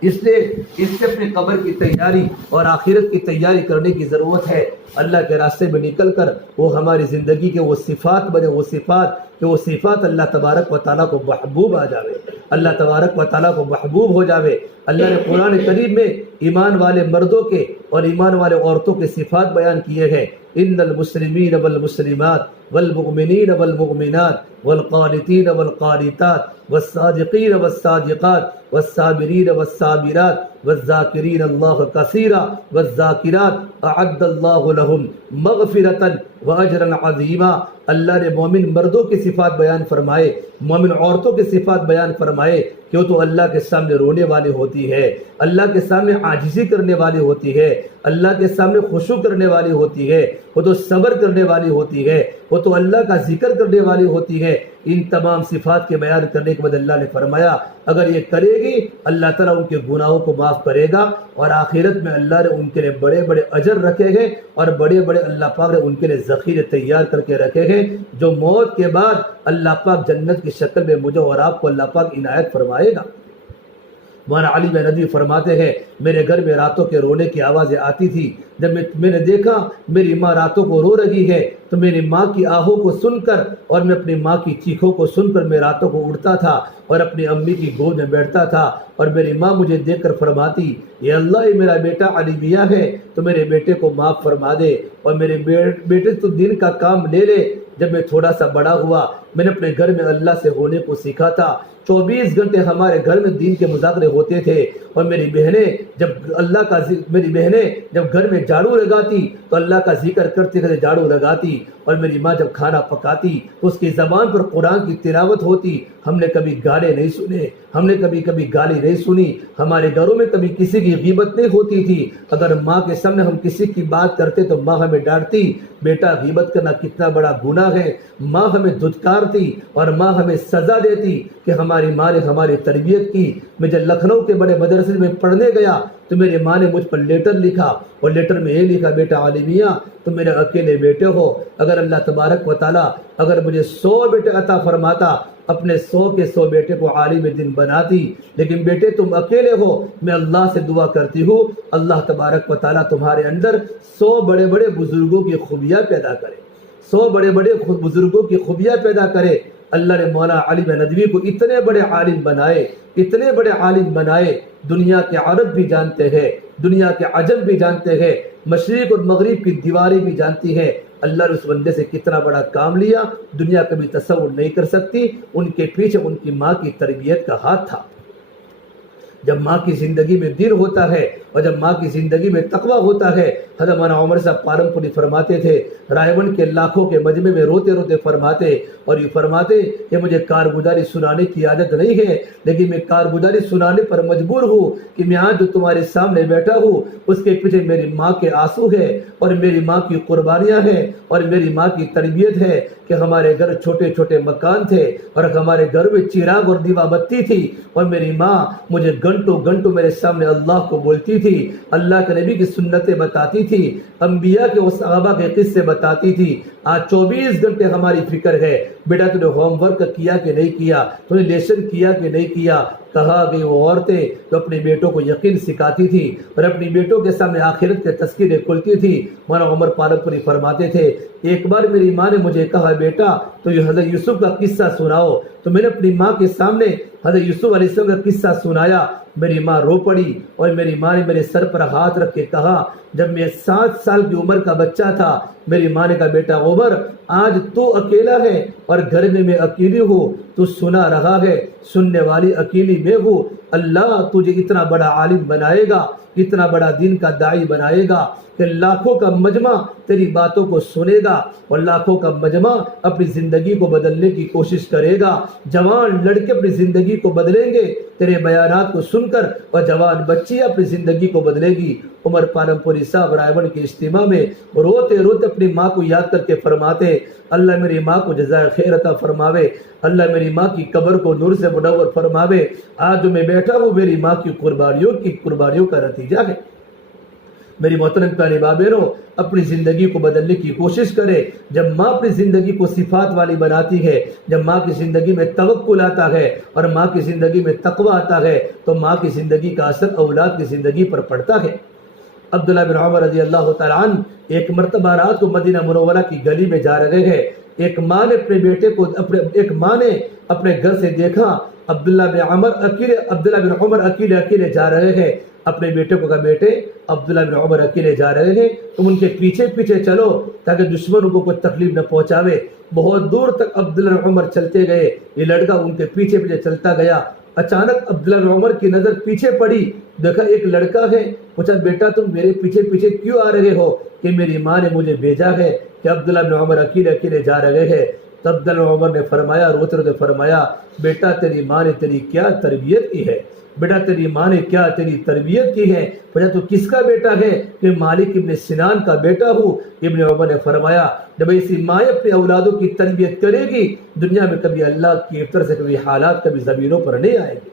اس لیے اس سے اپنی قبر کی تیاری اور آخرت کی تیاری کرنے کی ضرورت ہے۔ اللہ کے راستے میں نکل کر وہ ہماری زندگی کے وہ صفات بنے، وہ صفات اللہ تبارک و تعالیٰ کو محبوب آ جاوے، اللہ تبارک و تعالیٰ کو محبوب ہو جاوے۔ اللہ نے قرآن کریم میں ایمان والے مردوں کے اور ایمان والے عورتوں کے صفات بیان کیے ہیں۔ ان المسلمین والمسلمات والمؤمنین والمؤمنات والقانتین والقانتات والصادقین والصادقات والصابرین والصابرات والذاکرین اللہ کثیرا والذاکرات اعد اللہ لہم مغفرۃ واجرا عظیما۔ اللہ نے مومن مردوں کی صفات بیان فرمائے، مومن عورتوں کی صفات بیان فرمائے کہ وہ تو اللہ کے سامنے رونے والی ہوتی ہے، اللہ کے سامنے عاجزی کرنے والی ہوتی ہے، اللہ کے سامنے خشوع کرنے والی ہوتی ہے، وہ تو صبر کرنے والی ہوتی ہے، وہ تو اللہ کا ذکر کرنے والی ہوتی ہے۔ ان تمام صفات کے بیان کرنے کے بعد اللہ نے فرمایا اگر یہ کرے گی اللہ تعالیٰ ان کے گناہوں کو معاف کرے گا، اور آخرت میں اللہ نے ان کے لیے بڑے بڑے اجر رکھے ہیں اور بڑے بڑے اللہ پاک نے ان کے لیے ذخیرے تیار کر کے رکھے ہیں، جو موت کے بعد اللہ پاک جنت کی شکل میں مجھے اور آپ کو اللہ پاک عنایت فرمائے گا۔ مولانا علی بن ندوی فرماتے ہیں میرے گھر میں راتوں کے رونے کی آوازیں آتی تھی، جب میں نے دیکھا میری ماں راتوں کو رو رہی ہے تو میری ماں کی آہوں کو سن کر اور میں اپنی ماں کی چیخوں کو سن کر میں راتوں کو اٹھتا تھا اور اپنی امی کی گود میں بیٹھتا تھا، اور میری ماں مجھے دیکھ کر فرماتی یہ اللہ یہ میرا بیٹا علی میاں ہے تو میرے بیٹے کو معاف فرما دے، اور میرے بیٹے تو دین کا کام لے لے۔ جب میں تھوڑا سا بڑا ہوا میں نے اپنے گھر میں اللہ سے ہونے کو سیکھا تھا، 24 گھنٹے ہمارے گھر میں دین کے مذاکرے ہوتے تھے، اور میری بہنیں جب گھر میں جھاڑو لگاتی تو اللہ کا ذکر کرتے کرتے جھاڑو لگاتی، اور میری ماں جب کھانا پکاتی تو اس کی زبان پر قرآن کی تلاوت ہوتی۔ ہم نے کبھی گانے نہیں سنے، ہم نے کبھی گالی نہیں سنی، ہمارے گھروں میں کبھی کسی کی غیبت نہیں ہوتی تھی۔ اگر ماں کے سامنے ہم کسی کی بات کرتے تو ماں ہمیں ڈانٹتی، بیٹا غیبت کرنا کتنا بڑا گناہ ہے۔ ماں ہمیں دھتکارتی اور ماں ہمیں سزا دیتی کہ ہماری ماں نے ہماری تربیت کی۔ میں جب لکھنؤ کے بڑے مدرسے میں پڑھنے گیا تو میری ماں نے مجھ پر لیٹر لکھا، اور لیٹر میں یہ لکھا بیٹا علی میاں تم میرے اکیلے بیٹے ہو، اگر اللہ تبارک و تعالیٰ اگر مجھے 100 بیٹے عطا فرماتا اپنے 100 کے 100 بیٹے کو عالم دین بناتی، لیکن بیٹے تم اکیلے ہو۔ میں اللہ سے دعا کرتی ہوں اللہ تبارک و تعالیٰ تمہارے اندر 100 بڑے بڑے بزرگوں کی خوبیاں پیدا کرے، 100 بڑے بڑے بزرگوں کی خوبیاں پیدا کرے۔ اللہ نے مولانا علی بن ندوی کو اتنے بڑے عالم بنائے، اتنے بڑے عالم بنائے، دنیا کے عرب بھی جانتے ہیں، دنیا کے عجم بھی جانتے ہیں، مشرق اور مغرب کی دیواریں بھی جانتی ہیں۔ اللہ نے اس بندے سے کتنا بڑا کام لیا دنیا کبھی تصور نہیں کر سکتی۔ ان کے پیچھے ان کی ماں کی تربیت کا ہاتھ تھا۔ جب ماں کی زندگی میں دین ہوتا ہے اور جب ماں کی زندگی میں تقوی ہوتا ہے، حضرت مولانا عمر صاحب پالم پوری فرماتے تھے، رائے بن کے لاکھوں کے مجمع میں روتے روتے فرماتے اور یہ فرماتے کہ مجھے کارگزاری سنانے کی عادت نہیں ہے، لیکن میں کارگزاری سنانے پر مجبور ہوں کہ میں آج جو تمہارے سامنے بیٹھا ہوں اس کے پیچھے میری ماں کے آنسو ہے اور میری ماں کی قربانیاں ہیں اور میری ماں کی تربیت ہے کہ ہمارے گھر چھوٹے چھوٹے مکان تھے اور ہمارے گھر میں چراغ اور دیوا بتی تھی، اور میری ماں مجھے گھنٹوں گھنٹوں میرے سامنے اللہ کو بولتی تھی، اللہ کے نبی کی سنتیں بتاتی تھی، انبیاء کے اور صحابہ کے قصے بتاتی تھی۔ آج 24 گھنٹے ہماری فکر ہے بیٹا تو نے ہوم ورک کیا کہ نہیں کیا، تو نے لیسن کیا کہ نہیں کیا۔ کہا کہ وہ عورتیں جو اپنے بیٹوں کو یقین سکھاتی تھی اور اپنی بیٹوں کے سامنے آخرت کے تذکرے کھلتی تھی۔ مولانا عمر پالم پوری فرماتے تھے ایک بار میری ماں نے مجھے کہا بیٹا تو یہ حضرت یوسف کا قصہ سناؤ، تو میں نے اپنی ماں کے سامنے حضرت یوسف علیہ السلام کا قصہ سنایا۔ میری ماں رو پڑی اور میری ماں نے میرے سر پر ہاتھ رکھ کے کہا، جب میں 7 سال کی عمر کا بچہ تھا میری ماں نے کہا بیٹا عمر آج تو اکیلا ہے اور گھر میں اکیلی ہوں، تو سنا رہا ہے، سننے والی اکیلی میں ہوں۔ اللہ تجھے اتنا بڑا عالم بنائے گا، اتنا بڑا دین کا داعی بنائے گا کہ لاکھوں کا مجمع تیری باتوں کو سنے گا اور لاکھوں کا مجمع اپنی زندگی کو بدلنے کی کوشش کرے گا۔ جوان لڑکے اپنی زندگی کو بدلیں گے تیرے بیانات کو سن کر، اور جوان بچی اپنی زندگی کو بدلے گی۔ عمر پالم پوری صاحب رائے بن کے اجتماع میں روتے روتے اپنی ماں کو یاد کر کے فرماتے، اللہ میری ماں کو جزائے خیر عطا فرماوے، اللہ میری ماں کی قبر کو نور سے منور فرماوے۔ آج جو میں بیٹھا ہوں میری ماں کی قربانیوں کا نتیجہ ہے۔ میری محترم پیاری ماں بہنوں، اپنی زندگی کو بدلنے کی کوشش کرے۔ جب ماں اپنی زندگی کو صفات والی بناتی ہے، جب ماں کی زندگی میں توکل آتا ہے اور ماں کی زندگی میں تقوی آتا ہے، تو ماں کی زندگی کا اثر اولاد کی زندگی پر پڑتا ہے۔ عبداللہ بن عمر رضی اللہ تعالیٰ عنہ ایک مرتبہ رات کو مدینہ منورہ کی گلی میں جا رہے ہیں۔ ایک ماں نے اپنے گھر سے دیکھا عبداللہ بن عمر اکیلے جا رہے ہیں۔ اپنے بیٹے کو کہا، بیٹے عبداللہ بن عمر اکیلے جا رہے ہیں، تم ان کے پیچھے پیچھے چلو تاکہ دشمنوں کو کوئی تکلیف نہ پہنچاوے۔ بہت دور تک عبداللہ بن عمر چلتے گئے، یہ لڑکا ان کے پیچھے پیچھے چلتا گیا۔ اچانک عبداللہ بن عمر کی نظر پیچھے پڑی، دیکھا ایک لڑکا ہے۔ پوچھا، بیٹا تم میرے پیچھے پیچھے کیوں آ رہے ہو؟ کہ میری ماں نے مجھے بھیجا ہے کہ عبداللہ بن عمر اکیلے جا رہے ہیں۔ تب عبداللہ بن عمر نے فرمایا، روتے روتے فرمایا، بیٹا تیری ماں نے تیری کیا تربیت کی ہے؟ بیٹا تیری ماں نے کیا تیری تربیت کی ہے؟ پوچھا، تو کس کا بیٹا ہے؟ کہ مالک ابن سنان کا بیٹا ہوں۔ ابن عمر نے فرمایا، جب ایسی ماں اپنے اولادوں کی تربیت کرے گی، دنیا میں کبھی اللہ کی طرف سے کبھی حالات کبھی زمینوں پر نہیں آئے گی۔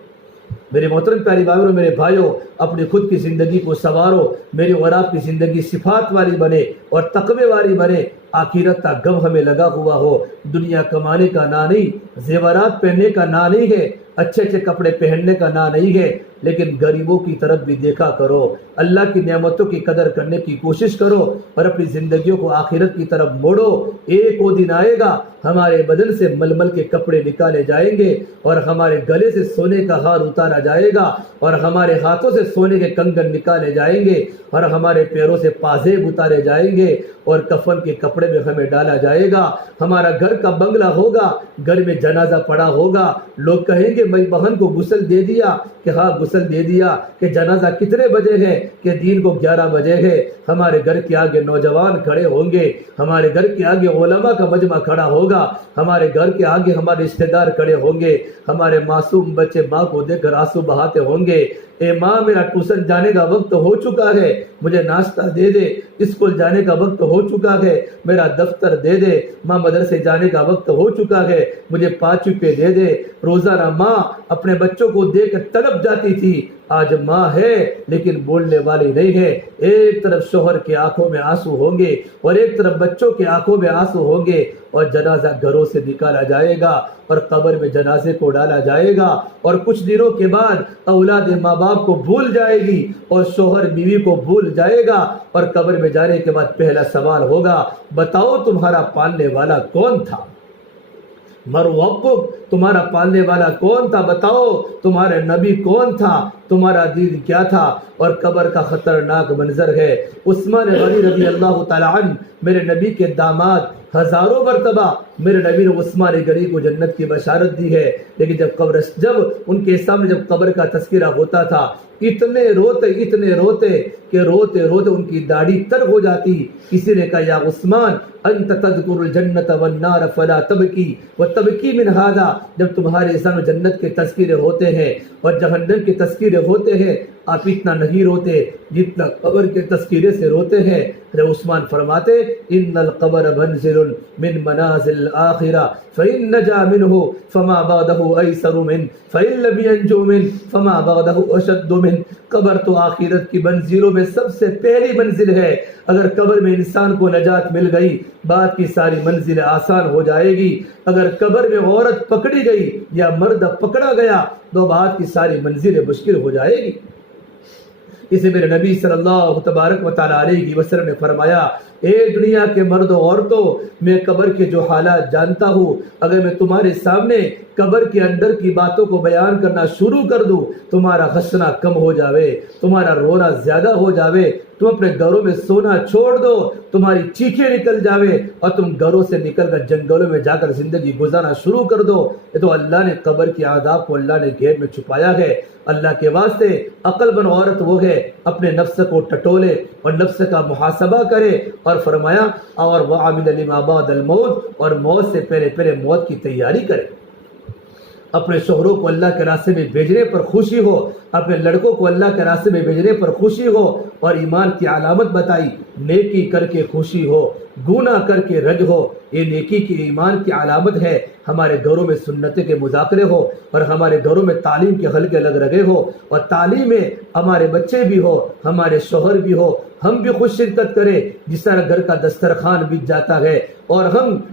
میرے محترم پیاری بھائیوں، میرے بھائیوں، اپنی خود کی زندگی کو سنوارو۔ میری اور آپ کی زندگی صفات والی بنے اور تقوی والی بنے۔ آخرت کا غم ہمیں لگا ہوا ہو۔ دنیا کمانے کا نام نہیں، زیورات پہننے کا نام نہیں ہے، اچھے اچھے کپڑے پہننے کا نام نہیں ہے، لیکن غریبوں کی طرف بھی دیکھا کرو، اللہ کی نعمتوں کی قدر کرنے کی کوشش کرو اور اپنی زندگیوں کو آخرت کی طرف موڑو۔ ایک وہ دن آئے گا ہمارے بدن سے ململ کے کپڑے نکالے جائیں گے اور ہمارے گلے سے سونے کا ہار اتارا جائے گا اور ہمارے ہاتھوں سے سونے کے کنگن نکالے جائیں گے اور ہمارے پیروں سے پازیب اتارے جائیں گے اور کفن کے کپڑے میں ہمیں ڈالا جائے گا۔ ہمارا گھر کا بنگلہ ہوگا، گھر میں جنازہ پڑا ہوگا، لوگ کہیں گے میں بہن کو غسل دے دیا، کہ ہاں غسل دے دیا، کہ جنازہ کتنے بجے ہے؟ کہ دین کو 11 بجے ہے۔ ہمارے گھر کے آگے نوجوان کھڑے ہوں گے، ہمارے گھر کے آگے علماء کا مجمع کھڑا ہوگا، ہمارے گھر کے آگے ہمارے رشتہ دار کھڑے ہوں گے، ہمارے معصوم بچے ماں کو دیکھ کر آنسو بہاتے ہوں گے، اے ماں میرا ٹیوشن جانے کا وقت ہو چکا ہے، مجھے ناشتہ دے دے، اسکول جانے کا وقت ہو چکا ہے، میرا دفتر دے دے، ماں مدرسے جانے کا وقت ہو چکا ہے، مجھے 5 روپے دے دے۔ روزانہ ماں اپنے بچوں کو دے کر تڑپ جاتی تھی، آج ماں ہے لیکن بولنے والی نہیں ہے۔ ایک طرف شوہر کے آنکھوں میں آنسو ہوں گے اور ایک طرف بچوں کے آنکھوں میں آنسو ہوں گے، اور جنازہ گھروں سے نکالا جائے گا اور قبر میں جنازے کو ڈالا جائے گا، اور کچھ دنوں کے بعد اولاد ماں باپ کو بھول جائے گی اور شوہر بیوی کو بھول جائے گا، اور قبر میں جانے کے بعد پہلا سوال ہوگا، بتاؤ تمہارا پالنے والا کون تھا؟ مرحبا، تمہارا پالنے والا کون تھا؟ بتاؤ تمہارا نبی کون تھا؟ تمہارا دین کیا تھا؟ اور قبر کا خطرناک منظر ہے۔ عثمان غنی رضی اللہ تعالی عنہ میرے نبی کے داماد، ہزاروں مرتبہ میرے نبی نے عثمان غنی کو جنت کی بشارت دی ہے، لیکن جب ان کے سامنے جب قبر کا تذکرہ ہوتا تھا، اتنے روتے کہ روتے ان کی داڑھی تر ہو جاتی۔ کسی نے کہا، یا عثمان انت تذکر الجنت والنار فلا تبکی وتبکی من هذا، جب تمہارے سامنے جنت کے تذکرے ہوتے ہیں اور جہنم کے تذکرے ہوتے ہیں، آپ اتنا نہیں روتے جتنا قبر کے تذکرے سے روتے ہیں۔ حضرت عثمان فرماتے، ان القبر منزل من منازل الآخرہ فإن نجا منه فما بعده ایسر من فإن لم ينجو من فما بعده اشد من۔ قبر تو آخرت کی منزلوں میں سب سے پہلی منزل ہے، اگر قبر میں انسان کو نجات مل گئی، بعد کی ساری منزلیں آسان ہو جائے گی۔ اگر قبر میں عورت پکڑی گئی یا مرد پکڑا گیا تو بعد کی ساری منزلیں مشکل ہو جائے گی۔ اسے میرے نبی صلی اللہ تبارک و تعالی علیہ وسلم نے فرمایا، اے دنیا کے مرد و عورتوں، میں قبر کے جو حالات جانتا ہوں، اگر میں تمہارے سامنے قبر کے اندر کی باتوں کو بیان کرنا شروع کر دوں، تمہارا ہنسنا کم ہو جاوے، تمہارا رونا زیادہ ہو جاوے، تم اپنے گھروں میں سونا چھوڑ دو، تمہاری چیخیں نکل جاوے اور تم گھروں سے نکل کر جنگلوں میں جا کر زندگی گزارنا شروع کر دو۔ یہ تو اللہ نے قبر کے عذاب کو اللہ نے گھیر میں چھپایا ہے۔ اللہ کے واسطے عقل مند عورت وہ ہے اپنے نفس کو ٹٹولے اور نفس کا محاسبہ کرے، اور فرمایا اور وَعَمِلَ لِمَا بَعْدَ الْمَوْتِ، اور موت سے پہلے موت کی تیاری کرے۔ اپنے شوہروں کو اللہ کے راستے میں بھیجنے پر خوشی ہو، اپنے لڑکوں کو اللہ کے راستے میں بھیجنے پر خوشی ہو اور ایمان کی علامت بتائی، نیکی کر کے خوشی ہو، گناہ کر کے رنج ہو۔ یہ نیکی کی ایمان کی علامت ہے۔ ہمارے گھروں میں سنتیں کے مذاکرے ہو اور ہمارے گھروں میں تعلیم کے حلقے لگ رہے ہو، اور تعلیم میں ہمارے بچے بھی ہو، ہمارے شوہر بھی ہو، ہم بھی خوش شرکت کریں۔ جس طرح گھر کا دسترخوان بچ جاتا ہے اور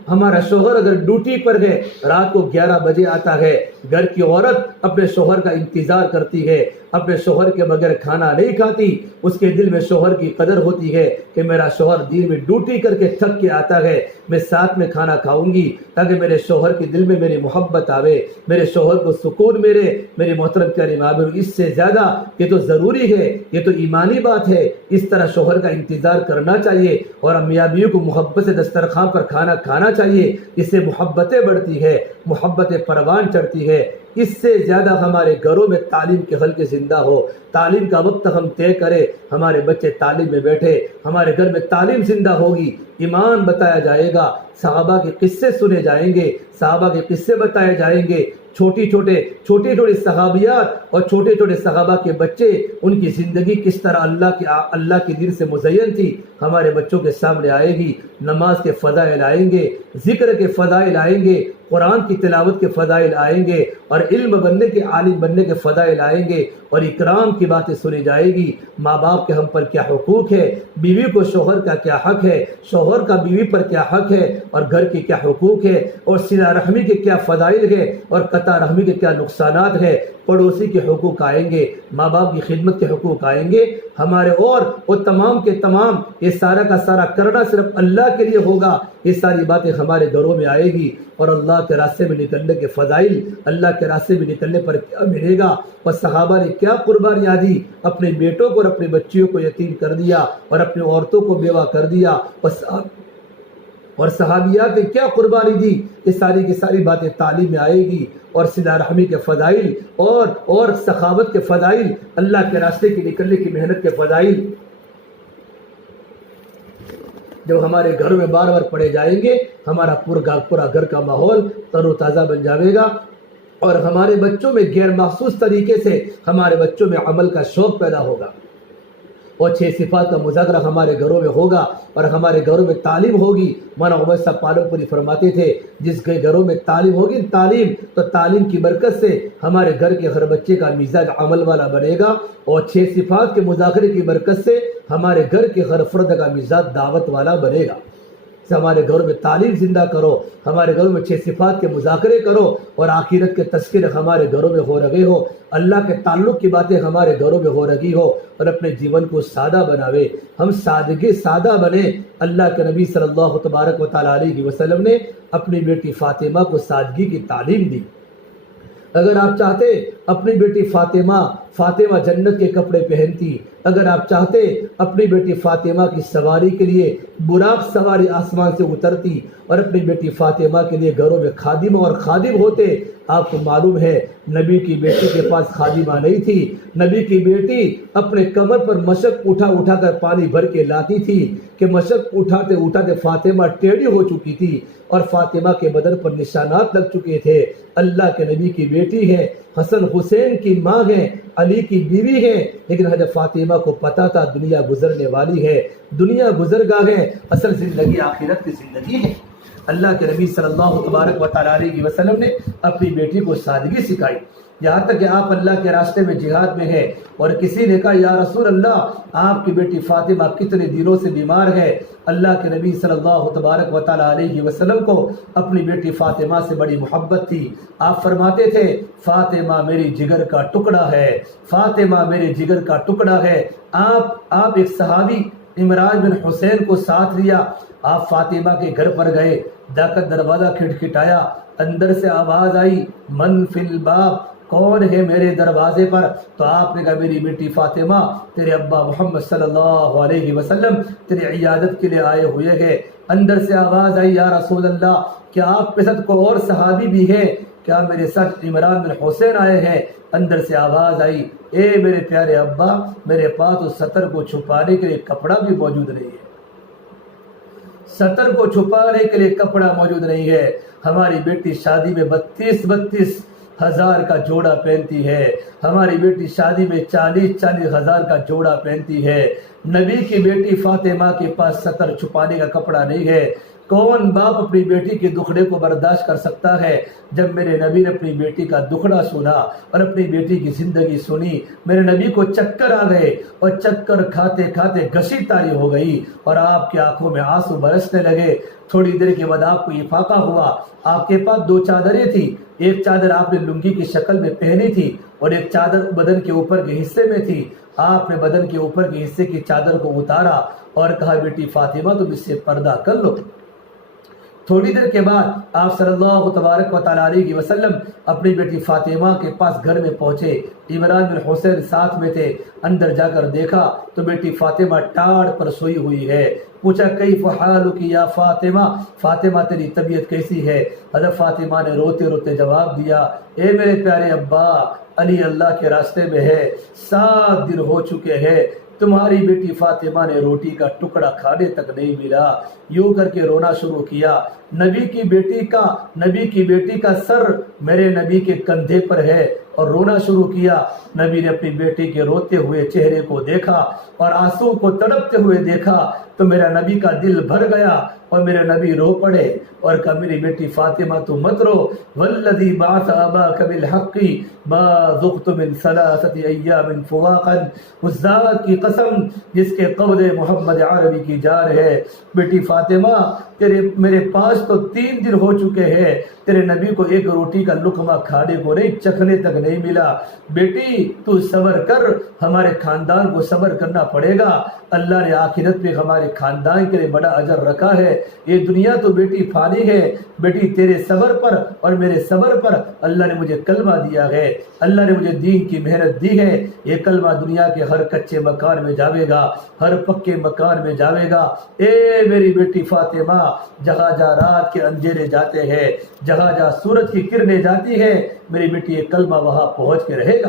ہمارا شوہر اگر ڈیوٹی پر ہے، رات کو 11 بجے آتا ہے، گھر کی عورت اپنے شوہر کا انتظار کرتی ہے، اپنے شوہر کے بغیر کھانا نہیں کھاتی۔ اس کے دل میں شوہر کی قدر ہوتی ہے کہ میرا شوہر دن میں ڈیوٹی کر کے تھک کے آتا ہے، میں ساتھ میں کھانا کھاؤں گی تاکہ میرے شوہر کے دل میں میری محبت آوے، میرے شوہر کو سکون ملے۔ میری محترم پیاری ماں بہنوں، اس سے زیادہ یہ تو ضروری ہے، یہ تو ایمانی بات ہے۔ اس طرح شوہر کا انتظار کرنا چاہیے اور میاں بیوی کو محبت سے دسترخوان پر کھانا کھانا چاہیے۔ اس سے محبتیں بڑھتی ہے، محبت پروان چڑھتی ہے۔ اس سے زیادہ ہمارے گھروں میں تعلیم کے حلقے زندہ ہو، تعلیم کا وقت ہم طے کریں، ہمارے بچے تعلیم میں بیٹھے، ہمارے گھر میں تعلیم زندہ ہوگی، ایمان بتایا جائے گا، صحابہ کے قصے سنے جائیں گے، صحابہ کے قصے بتائے جائیں گے، چھوٹی چھوٹی صحابیات اور چھوٹے چھوٹے صحابہ کے بچے، ان کی زندگی کس طرح اللہ کے دین سے مزین تھی، ہمارے بچوں کے سامنے آئے گی۔ نماز کے فضائل آئیں گے، ذکر کے فضائل آئیں گے، قرآن کی تلاوت کے فضائل آئیں گے، اور علم بننے کے، عالم بننے کے فضائل آئیں گے، اور اکرام کی باتیں سنی جائے گی۔ ماں باپ کے ہم پر کیا حقوق ہے، بیوی کو شوہر کا کیا حق ہے، شوہر کا بیوی پر کیا حق ہے، اور گھر کے کیا حقوق ہے، اور صلہ رحمی کے کیا فضائل ہے، اور قطع رحمی کے کیا نقصانات ہے، پڑوسی کے حقوق آئیں گے، ماں باپ کی خدمت کے حقوق آئیں گے ہمارے، اور وہ تمام کے تمام، یہ سارا کا سارا کرنا صرف اللہ کے لیے ہوگا۔ یہ ساری باتیں ہمارے گھروں میں آئے گی، اور اللہ کے راستے میں نکلنے کے فضائل، اللہ کے راستے میں نکلنے پر کیا ملے گا۔ اور صحابہ نے کیا قربانیاں دی، اپنے بیٹوں کو اور اپنی بچیوں کو یتیم کر دیا، اور اپنی عورتوں کو بیوہ کر دیا، اور صحابیات نے کیا قربانی دی۔ یہ ساری کی ساری باتیں تعلیم میں آئے گی، اور صلہ رحمی کے فضائل اور سخاوت کے فضائل، اللہ کے راستے کی نکلنے کی محنت کے فضائل جب ہمارے گھروں میں بار بار پڑے جائیں گے، ہمارا پورا گھر کا ماحول تر و تازہ بن جائے گا، اور ہمارے بچوں میں غیر محسوس طریقے سے ہمارے بچوں میں عمل کا شوق پیدا ہوگا، اور 6 صفات کا مذاکرہ ہمارے گھروں میں ہوگا، اور ہمارے گھروں میں تعلیم ہوگی۔ مولانا عمر صاحب پالن پوری فرماتے تھے، جس کے گھروں میں تعلیم ہوگی، تعلیم کی برکت سے ہمارے گھر کے ہر بچے کا مزاج عمل والا بنے گا، اور 6 صفات کے مذاکرے کی برکت سے ہمارے گھر کے ہر فرد کا مزاج دعوت والا بنے گا۔ ہمارے گھروں میں تعلیم زندہ کرو، ہمارے گھروں میں 6 صفات کے مذاکرے کرو، اور آخرت کے تذکرے ہمارے گھروں میں ہو رہے ہو، اللہ کے تعلق کی باتیں ہمارے گھروں میں ہو رہی ہو، اور اپنے جیون کو سادہ بناوے، ہم سادہ بنے۔ اللہ کے نبی صلی اللہ تبارک و تعالیٰ علیہ وسلم نے اپنی بیٹی فاطمہ کو سادگی کی تعلیم دی۔ اگر آپ چاہتے اپنی بیٹی فاطمہ جنت کے کپڑے پہنتی، اگر آپ چاہتے اپنی بیٹی فاطمہ کی سواری کے لیے براق سواری آسمان سے اترتی، اور اپنی بیٹی فاطمہ کے لیے گھروں میں خادم اور خادم ہوتے۔ آپ کو معلوم ہے نبی کی بیٹی کے پاس خادمہ نہیں تھی، نبی کی بیٹی اپنے کمر پر مشک اٹھا کر پانی بھر کے لاتی تھی، کہ مشک اٹھاتے فاطمہ ٹیڑھی ہو چکی تھی، اور فاطمہ کے بدن پر نشانات لگ چکے تھے۔ اللہ کے نبی کی بیٹی ہے، حسن حسین کی ماں ہے، علی کی بیوی ہے، لیکن حضرت فاطمہ کو پتا تھا دنیا گزرنے والی ہے، دنیا گزر گا ہے، اصل زندگی آخرت کی زندگی ہے۔ اللہ کے نبی صلی اللہ تبارک و تعالیٰ علیہ وسلم نے اپنی بیٹی کو سادگی سکھائی، یہاں تک کہ آپ اللہ کے راستے میں جہاد میں ہے، اور کسی نے کہا یا رسول اللہ آپ کی بیٹی فاطمہ کتنے دنوں سے بیمار ہے۔ اللہ کے نبی صلی اللہ تبارک و تعالیٰ علیہ وسلم کو اپنی بیٹی فاطمہ سے بڑی محبت تھی۔ آپ فرماتے تھے فاطمہ میری جگر کا ٹکڑا ہے، فاطمہ میرے جگر کا ٹکڑا ہے۔ آپ ایک صحابی عمران بن حسین کو ساتھ لیا، آپ فاطمہ کے گھر پر گئے، جا کر دروازہ کھٹکھٹایا، اندر سے آواز آئی من فی الباب، کون ہے میرے دروازے پر؟ تو آپ نے کہا میری بیٹی فاطمہ، تیرے ابا محمد صلی اللہ علیہ وسلم تیری عیادت کے لیے آئے ہوئے ہیں۔ اندر سے آواز آئی یا رسول اللہ کیا آپ کے ساتھ کوئی اور صحابی بھی ہے؟ کیا میرے ساتھ عمران بن حسین آئے ہیں؟ اندر سے آواز آئی اے میرے پیارے ابا، میرے پاس اس سطر کو چھپانے کے لیے کپڑا بھی موجود نہیں ہے، سطر کو چھپانے کے لیے کپڑا موجود نہیں ہے۔ ہماری بیٹی شادی میں 32 40,000 کا جوڑا پہنتی ہے، ہماری بیٹی شادی میں 40,000 کا جوڑا پہنتی ہے۔ نبی کی بیٹی فاطمہ کے پاس ستر چھپانے کا کپڑا نہیں ہے۔ کون باپ اپنی بیٹی کے دکھڑے کو برداشت کر سکتا ہے؟ جب میرے نبی نے اپنی بیٹی کا دکھڑا سنا اور اپنی بیٹی کی زندگی سنی، میرے نبی کو چکر آ گئے اور چکر کھاتے کھاتے گشی تاری ہو گئی اور آپ کی آنکھوں میں آنسو برسنے لگے۔ تھوڑی دیر کے بعد آپ کو افاقہ ہوا۔ آپ کے پاس 2 چادریں تھی، ایک چادر آپ نے لنگی کی شکل میں پہنی تھی اور ایک چادر بدن کے اوپر کے حصے میں تھی۔ آپ نے بدن کے اوپر کے حصے کی چادر کو اتارا اور کہا بیٹی فاطمہ تم اس سے پردہ کر لو۔ تھوڑی دیر کے بعد آپ صلی اللہ تبارک و تعالیٰ علیہ وسلم اپنی بیٹی فاطمہ کے پاس گھر میں پہنچے۔ عمران بن حسین ساتھ میں تھے۔ اندر جا کر دیکھا تو بیٹی فاطمہ ٹاڑ پر سوئی ہوئی ہے۔ پوچھا کیف حالک یا فاطمہ، فاطمہ تیری طبیعت کیسی ہے؟ حضرت فاطمہ نے روتے روتے جواب دیا، اے میرے پیارے ابا، علی اللہ کے راستے میں ہے، 7 دن ہو چکے ہیں، تمہاری بیٹی فاطمہ نے روٹی کا ٹکڑا کھانے تک نہیں ملا۔ یوں کر کے رونا شروع کیا۔ نبی کی بیٹی کا سر میرے نبی کے کندھے پر ہے اور رونا شروع کیا۔ نبی نے اپنی بیٹی کے روتے ہوئے چہرے کو دیکھا اور آنسو کو تڑپتے ہوئے دیکھا تو میرا نبی کا دل بھر گیا اور میرے نبی رو پڑے اور کہا میری بیٹی فاطمہ تو مت رو، والذی بعث اباک بالحق ما ذقت من 3 ایام فواقا، اس ذات کی قسم جس کے قبض محمد عربی کی جان ہے، بیٹی فاطمہ میرے پاس تو 3 دن ہو چکے ہیں، تیرے نبی کو ایک روٹی کا لقمہ کھانے کو نہیں، چکھنے تک نہیں ملا۔ بیٹی تو صبر کر، ہمارے خاندان کو صبر کرنا پڑے گا، اللہ نے آخرت میں ہمارے خاندان کے لیے بڑا اجر رکھا ہے۔ یہ دنیا تو بیٹی فانی ہے، بیٹی تیرے صبر پر اور میرے صبر پر اللہ نے مجھے کلمہ دیا ہے، اللہ نے مجھے دین کی محنت دی ہے۔ یہ کلمہ دنیا کے ہر کچے مکان میں جاوے گا، ہر پکے مکان میں جاوے گا۔ اے میری بیٹی فاطمہ، جہاں جہاں رات کے اندھیرے جاتے ہیں، جہاں جہاں سورج کی کرنیں جاتی ہیں، میری بیٹی یہ کلمہ وہاں پہنچ کے رہے گا۔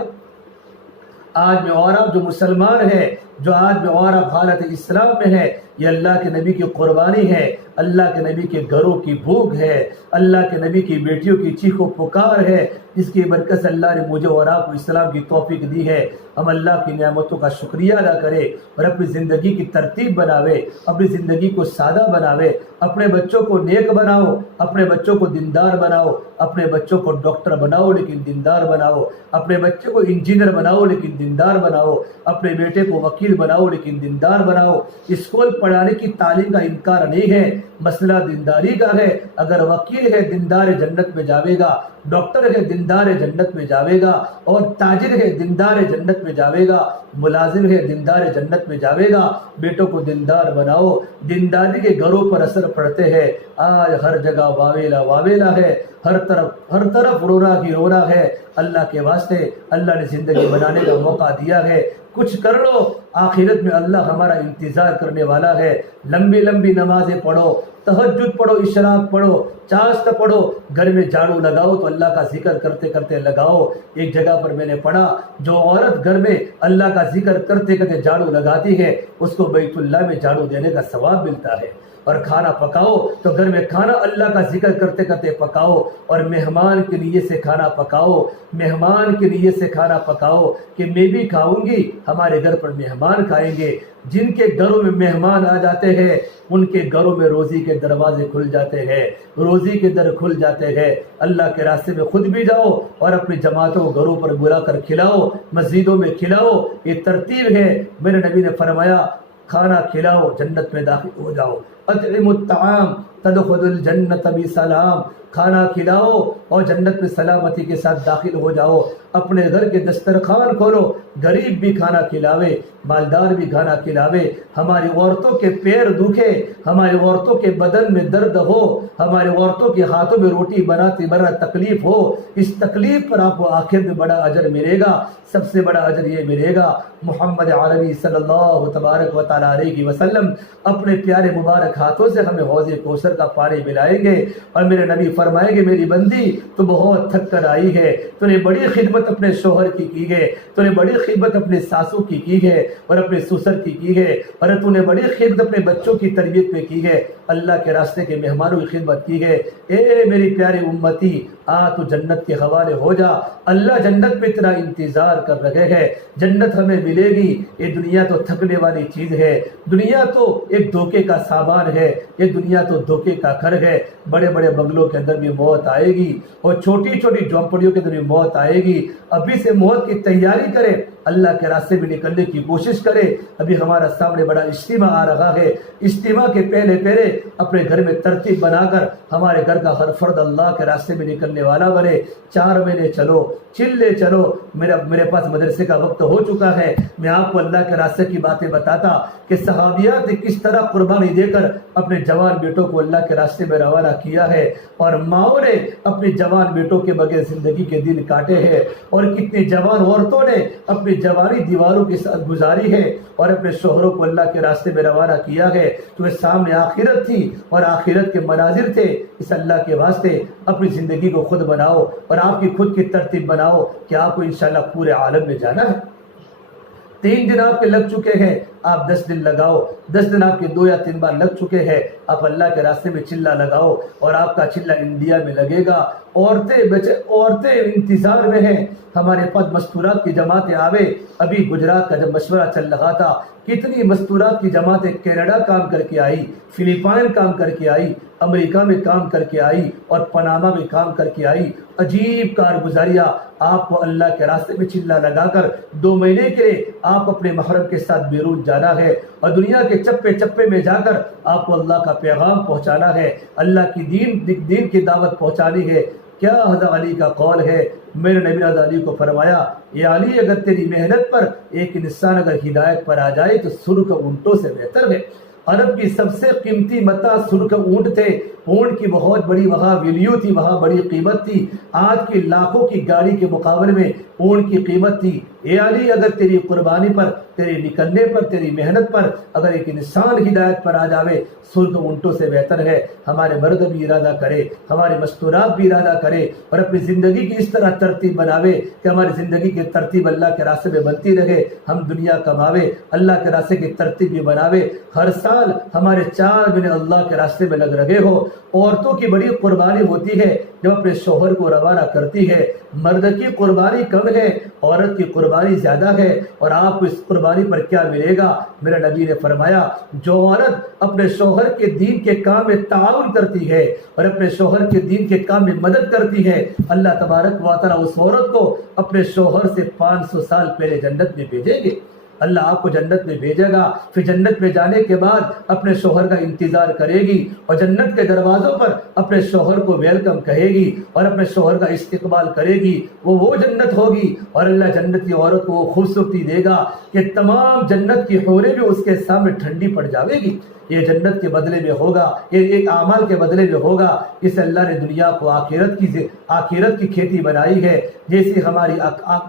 آج میں اور آپ جو مسلمان ہیں، جو آج میں اور آپ حالت اسلام میں ہے، یہ اللہ کے نبی کی قربانی ہے، اللہ کے نبی کے گھروں کی بھوک ہے، اللہ کے نبی کی بیٹیوں کی چیخ و پکار ہے، جس کی برکت سے اللہ نے مجھے اور آپ کو اسلام کی توفیق دی ہے۔ ہم اللہ کی نعمتوں کا شکریہ ادا کرے اور اپنی زندگی کی ترتیب بناوے، اپنی زندگی کو سادہ بناوے، اپنے بچوں کو نیک بناؤ، اپنے بچوں کو دیندار بناؤ، اپنے بچوں کو ڈاکٹر بناؤ لیکن دیندار بناؤ، اپنے بچے کو انجینئر بناؤ لیکن دیندار بناؤ، اپنے بیٹے کو وکیل بناؤ لیکن دیندار بناؤ۔ اسکول پڑھانے کی تعلیم کا انکار نہیں ہے، مسئلہ دینداری کا ہے۔ اگر وکیل ہے دیندار جنت میں جاوے گا، ڈاکٹر ہے دیندار جنت میں جاوے گا، اور تاجر ہے دیندار جنت میں جاوے گا، ملازم ہے دیندار جنت میں جاوے گا۔ بیٹوں کو دیندار بناؤ۔ دینداری کے گھروں پر اثر پڑتے ہیں۔ آج ہر جگہ واویلا واویلا ہے، ہر طرف رونا ہی رونا ہے۔ اللہ کے واسطے اللہ نے زندگی بنانے کا موقع دیا ہے، کچھ کر لو، آخرت میں اللہ ہمارا انتظار کرنے والا ہے۔ لمبی لمبی نمازیں پڑھو، تہجد پڑھو، اشراق پڑھو، چاشت پڑھو، گھر میں جھاڑو لگاؤ تو اللہ کا ذکر کرتے کرتے لگاؤ۔ ایک جگہ پر میں نے پڑھا، جو عورت گھر میں اللہ کا ذکر کرتے کرتے جھاڑو لگاتی ہے، اس کو بیت اللہ میں جھاڑو دینے کا ثواب ملتا ہے۔ اور کھانا پکاؤ تو گھر میں کھانا اللہ کا ذکر کرتے کرتے پکاؤ، اور مہمان کے لیے سے کھانا پکاؤ، مہمان کے لیے سے کھانا پکاؤ کہ میں بھی کھاؤں گی، ہمارے گھر پر مہمان کھائیں گے۔ جن کے گھروں میں مہمان آ جاتے ہیں ان کے گھروں میں روزی کے دروازے کھل جاتے ہیں، روزی کے در کھل جاتے ہیں۔ اللہ کے راستے میں خود بھی جاؤ اور اپنی جماعتوں کو گھروں پر بلا کر کھلاؤ، مسجدوں میں کھلاؤ۔ یہ ترتیب ہے۔ میرے نبی نے فرمایا کھانا کھلاؤ جنت میں داخل ہو جاؤ، اطعموا الطعام تدخلوا الجنت بسلام، کھانا کھلاؤ اور جنت میں سلامتی کے ساتھ داخل ہو جاؤ۔ اپنے گھر کے دسترخوان کھولو، غریب بھی کھانا کھلاوے، مالدار بھی کھانا کھلاوے۔ ہماری عورتوں کے پیر دکھے، ہماری عورتوں کے بدن میں درد ہو، ہماری عورتوں کے ہاتھوں میں روٹی بناتے بنا تکلیف ہو، اس تکلیف پر آپ کو آخر میں بڑا اجر ملے گا۔ سب سے بڑا اجر یہ ملے گا، محمد عربی صلی اللہ تبارک و تعالیٰ علیہ وسلم اپنے پیارے مبارک ہاتھوں سے ہمیں حوض کوثر کا پانی ملائیں گے، اور میرے نبی فرمائیں گے میری بندی تو بہت تھک کر آئی ہے، تو نے بڑی خدمت اپنے شوہر کی ہے، تو نے بڑی خدمت اپنے ساسو کی ہے اور اپنے سسر کی ہے، اور تو نے بڑی خدمت اپنے بچوں کی تربیت میں کی ہے، اللہ کے راستے کے مہمانوں کی خدمت کی ہے۔ اے میری پیاری امتی، تو جنت کے حوالے ہو جا، اللہ جنت میں تیرا انتظار کر رہے ہیں، جنت ہمیں ملے گی۔ یہ دنیا تو تھکنے والی چیز ہے، دنیا تو ایک دھوکے کا سامان ہے، یہ دنیا تو دھوکے کا گھر ہے۔ بڑے بڑے بنگلوں کے اندر بھی موت آئے گی اور چھوٹی چھوٹی جھونپڑیوں کے اندر بھی موت آئے گی۔ ابھی سے موت کی تیاری کرے، اللہ کے راستے میں نکلنے کی کوشش کرے۔ ابھی ہمارا سامنے بڑا اجتماع آ رہا ہے، اجتماع کے پہلے پہلے اپنے گھر میں ترتیب بنا کر ہمارے گھر کا ہر فرد اللہ کے راستے میں نکلنے والا بنے۔ 4 مہینے چلو، چلے چلو، میرے پاس مدرسے کا وقت ہو چکا ہے۔ میں آپ کو اللہ کے راستے کی باتیں بتاتا کہ صحابیات نے کس طرح قربانی دے کر اپنے جوان بیٹوں کو اللہ کے راستے میں روانہ کیا ہے، اور ماؤں نے اپنے جوان بیٹوں کے بغیر زندگی کے دن کاٹے ہیں، اور کتنی جوان عورتوں نے اپنی جوانی دیواروں کے ساتھ گزاری ہے اور اپنے شوہروں کو اللہ کے راستے میں روانہ کیا ہے۔ تو سامنے آخرت تھی اور آخرت کے مناظر تھے۔ اس اللہ کے واسطے اپنی زندگی کو خود بناؤ اور آپ کی خود کی ترتیب بناؤ کہ آپ کو انشاءاللہ پورے عالم میں جانا ہے۔ 3 دن آپ کے لگ چکے ہیں، آپ 10 دن لگاؤ۔ 10 دن آپ کے 2 یا 3 بار لگ چکے ہیں، آپ اللہ کے راستے میں چلہ لگاؤ، اور آپ کا چلہ انڈیا میں لگے گا۔ عورتیں انتظار میں ہیں، ہمارے پاس مستورات کی جماعتیں آوے۔ ابھی گجرات کا جب مشورہ چل رہا تھا، کتنی مستورات کی جماعتیں کینیڈا کام کر کے آئی، فلپائن کام کر کے آئی، امریکہ میں کام کر کے آئی، اور پناما میں کام کر کے آئی۔ عجیب کارگزاریاں۔ آپ کو اللہ کے راستے میں چلہ لگا کر 2 مہینے کے لیے آپ اپنے محرم کے ساتھ بیرون جانا ہے، اور دنیا کے چپے چپے میں جا کر آپ کو اللہ کا پیغام پہنچانا ہے، اللہ کی دین کی دعوت پہنچانی ہے۔ کیا حضرت علی کا قول ہے، میرے نبی حضرت علی کو فرمایا، یہ علی اگر تیری محنت پر ایک انسان اگر ہدایت پر آ جائے تو سرخ اونٹوں سے بہتر ہے۔ عرب کی سب سے قیمتی متاع سرخ اونٹ تھے، اونٹ کی بہت بڑی وہاں ویلیو تھی، وہاں بڑی قیمت تھی۔ آج کی لاکھوں کی گاڑی کے مقابلے میں اونٹ کی قیمت تھی۔ اے علی، اگر تیری قربانی پر، تیرے نکلنے پر، تیری محنت پر اگر ایک انسان ہدایت پر آ جاوے، سرخ اونٹوں سے بہتر ہے۔ ہمارے مرد بھی ارادہ کرے، ہمارے مستورات بھی ارادہ کرے، اور اپنی زندگی کی اس طرح ترتیب بناوے کہ ہماری زندگی کی ترتیب اللہ کے راستے میں بنتی رہے، ہم دنیا کماوے، اللہ کے راستے کی ترتیب بھی بناوے۔ ہر سال ہمارے 4 مہینے اللہ کے راستے میں لگ رہے ہو۔ عورتوں کی بڑی قربانی ہوتی ہے جب اپنے شوہر کو روانہ کرتی ہے، مرد کی قربانی کم ہے، عورت کی قربانی زیادہ ہے۔ اور آپ کو اس قربانی پر کیا ملے گا؟ میرے نبی نے فرمایا، جو عورت اپنے شوہر کے دین کے کام میں تعاون کرتی ہے اور اپنے شوہر کے دین کے کام میں مدد کرتی ہے، اللہ تبارک و تعالیٰ اس عورت کو اپنے شوہر سے 500 سال پہلے جنت میں بھیجیں گے۔ اللہ آپ کو جنت میں بھیجے گا، پھر جنت میں جانے کے بعد اپنے شوہر کا انتظار کرے گی، اور جنت کے دروازوں پر اپنے شوہر کو ویلکم کہے گی اور اپنے شوہر کا استقبال کرے گی۔ وہ جنت ہوگی، اور اللہ جنت کی عورت کو وہ خوبصورتی دے گا کہ تمام جنت کی حوریں بھی اس کے سامنے ٹھنڈی پڑ جاوے گی۔ یہ جنت کے بدلے میں ہوگا، یہ ایک اعمال کے بدلے میں ہوگا۔ اس اللہ نے دنیا کو آخرت کی کھیتی بنائی ہے۔ جیسی ہماری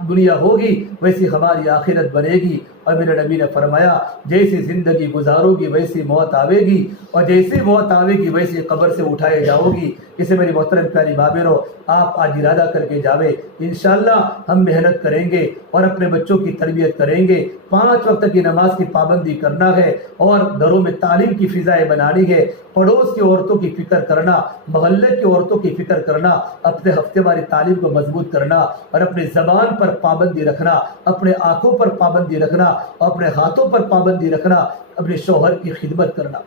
دنیا ہوگی ویسی ہماری آخرت بنے گی۔ اور میرے نبی نے فرمایا، جیسی زندگی گزارو گی ویسی موت آوے گی، اور جیسی موت آوے گی ویسی قبر سے اٹھائے جاؤ گی۔ اسے میری محترم پیاری بابرو، آپ آج ارادہ کر کے جاوے، انشاءاللہ ہم محنت کریں گے اور اپنے بچوں کی تربیت کریں گے۔ 5 وقت کی نماز کی پابندی کرنا ہے، اور گھروں میں تعلیم کی فضائیں بنانی ہے۔ پڑوس کی عورتوں کی فکر کرنا، محلے کی عورتوں کی فکر کرنا، اپنے ہفتے واری تعلیم کو مضبوط کرنا، اور اپنے زبان پر پابندی رکھنا، اپنے آنکھوں پر پابندی رکھنا، اپنے ہاتھوں پر پابندی رکھنا، اپنے شوہر کی خدمت کرنا۔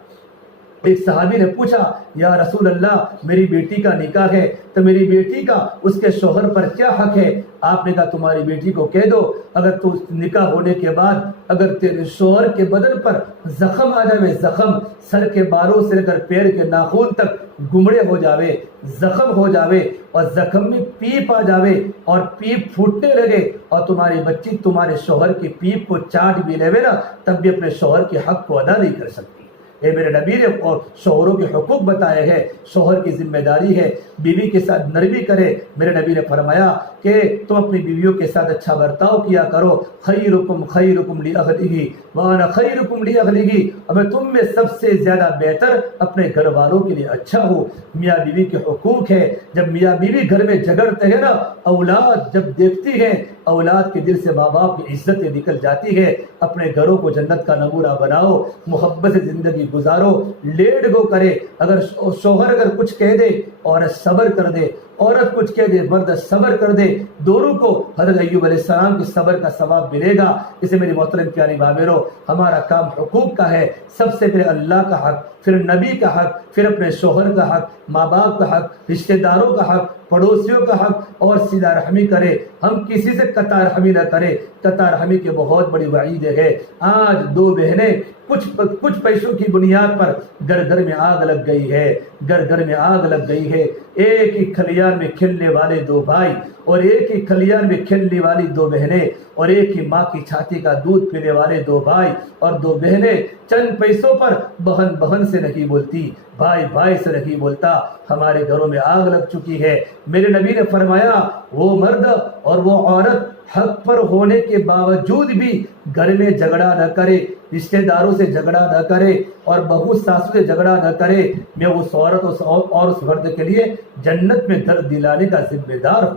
ایک صحابی نے پوچھا، یا رسول اللہ، میری بیٹی کا نکاح ہے تو میری بیٹی کا اس کے شوہر پر کیا حق ہے؟ آپ نے کہا، تمہاری بیٹی کو کہہ دو، اگر تو نکاح ہونے کے بعد اگر تیرے شوہر کے بدن پر زخم آ جاوے، زخم سر کے بالوں سے لے کر پیر کے ناخن تک گمڑے ہو جاوے، زخم ہو جاوے، اور زخم میں پیپ آ جاوے اور پیپ پھوٹنے لگے، اور تمہاری بچی تمہارے شوہر کی پیپ کو چاٹ بھی لے نا، تب بھی اپنے شوہر کے حق کو ادا نہیں کر سکتی۔ اے میرے نبی نے اور شوہروں کے حقوق بتائے ہیں، شوہر کی ذمہ داری ہے بیوی کے ساتھ نرمی کرے۔ میرے نبی نے فرمایا کہ تم اپنی بیویوں کے ساتھ اچھا برتاؤ کیا کرو۔ خیرکم خیرکم لاہلہ وانا خیرکم لاہلہ، اور میں تم میں سب سے زیادہ بہتر اپنے گھر والوں کے لیے اچھا ہوں۔ میاں بیوی کے حقوق ہے، جب میاں بیوی گھر میں جھگڑتے ہیں نا، اولاد جب دیکھتی ہیں اولاد کے دل سے ماں باپ کی عزتیں نکل جاتی ہے. اپنے گھروں کو جنت کا نمونہ بناؤ, محبت سے زندگی گزارو, لیٹ گو کرے. اگر شوہر اگر کچھ کہہ دے عورت صبر کر دے, عورت کچھ کہہ دے مرد صبر کر دے, دونوں کو حضرت ایوب علیہ السلام کے صبر کا ثواب ملے گا. اسے میری محترم پیاری بابیرو, ہمارا کام حقوق کا ہے. سب سے پہلے اللہ کا حق, پھر نبی کا حق, پھر اپنے شوہر کا حق, ماں باپ کا حق, رشتہ داروں کا حق, پڑوسیوں کا حق, اور صلہ رحمی کرے. ہم کسی سے قطع رحمی نہ کرے. قطع رحمی کی بہت بڑی وعید ہے. آج دو بہنیں کچھ پیسوں کی بنیاد پر گھر گھر میں آگ لگ گئی ہے, گھر گھر میں آگ لگ گئی ہے. ایک ہی کھلیان میں کھیلنے والے دو بھائی, اور ایک ہی کھلیان میں کھیلنے والی دو بہنیں, اور ایک ہی ماں کی چھاتی کا دودھ پینے والے دو بھائی اور دو بہنیں. چند پیسوں پر بہن بہن سے نہیں بولتی, بھائی بھائی سے نہیں بولتا. ہمارے گھروں میں آگ لگ چکی ہے. میرے نبی نے فرمایا وہ مرد اور وہ عورت حق پر ہونے کے باوجود بھی گھر میں جھگڑا نہ کرے, رشتہ داروں سے جھگڑا نہ کرے, اور بہو ساسو سے جھگڑا نہ کرے. میں اس عورت اور اس مرد کے لیے جنت میں گھر دلانے کا ذمہ دار ہوں.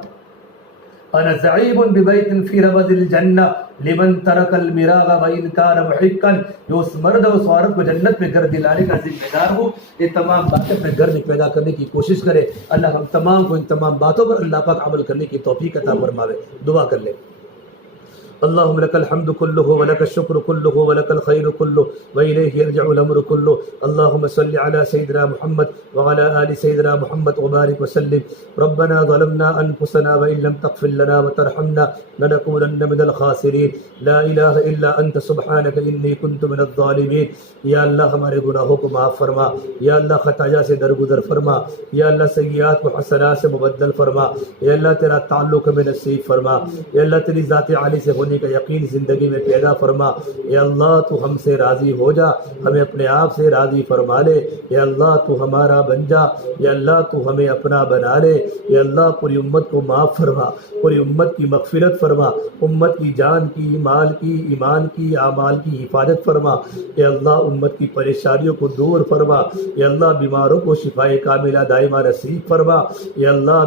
انا زعیم ببیت فی ربض الجنہ لمن ترک المراغ وان کان محقا. جو اس مرد اور اس عورت کو جنت میں گھر دلانے کا ذمہ دار ہوں. یہ تمام باتیں اپنے گھر میں پیدا کرنے کی کوشش کرے. اللہ ہم تمام کو ان تمام باتوں پر اللہ پاک عمل کرنے کی توفیق عطا فرماوے. دعا کر لیں. اللهم لك الحمد كله ولك الشكر كله ولك الخير كله وإليه يرجع الأمر كله. اللهم صل على سيدنا محمد وعلى آل سيدنا محمد وبارك وسلم. ربنا ظلمنا أنفسنا وإن لم تغفر لنا وترحمنا لنكونن من الخاسرين. لا إله إلا أنت سبحانك إني كنت من الظالمين. یا اللہ ہمارے گناہوں کو معاف فرما, یا اللہ خطایا سے درگزر فرما, یا اللہ سیئات کو حسنات سے مبدل فرما, یا اللہ تیرا تعلق میں نصیب فرما, یا اللہ تیری ذات عالی سے ہونے کا یقین زندگی میں پیدا فرما. یا اللہ تو ہم سے راضی ہو جا, ہمیں اپنے آپ سے راضی فرما لے. یا اللہ تو ہمارا بن جا, یا اللہ تو ہمیں اپنا بنا لے. یا اللہ پوری امت کو معاف فرما, پوری امت کی مغفرت فرما, امت کی جان کی, مال کی, ایمان کی, اعمال کی حفاظت فرما. یا اللہ امت کی پریشانیوں کو دور فرما. یا اللہ بیماروں کو شفائے کاملہ دائمہ نصیب فرما. یا اللہ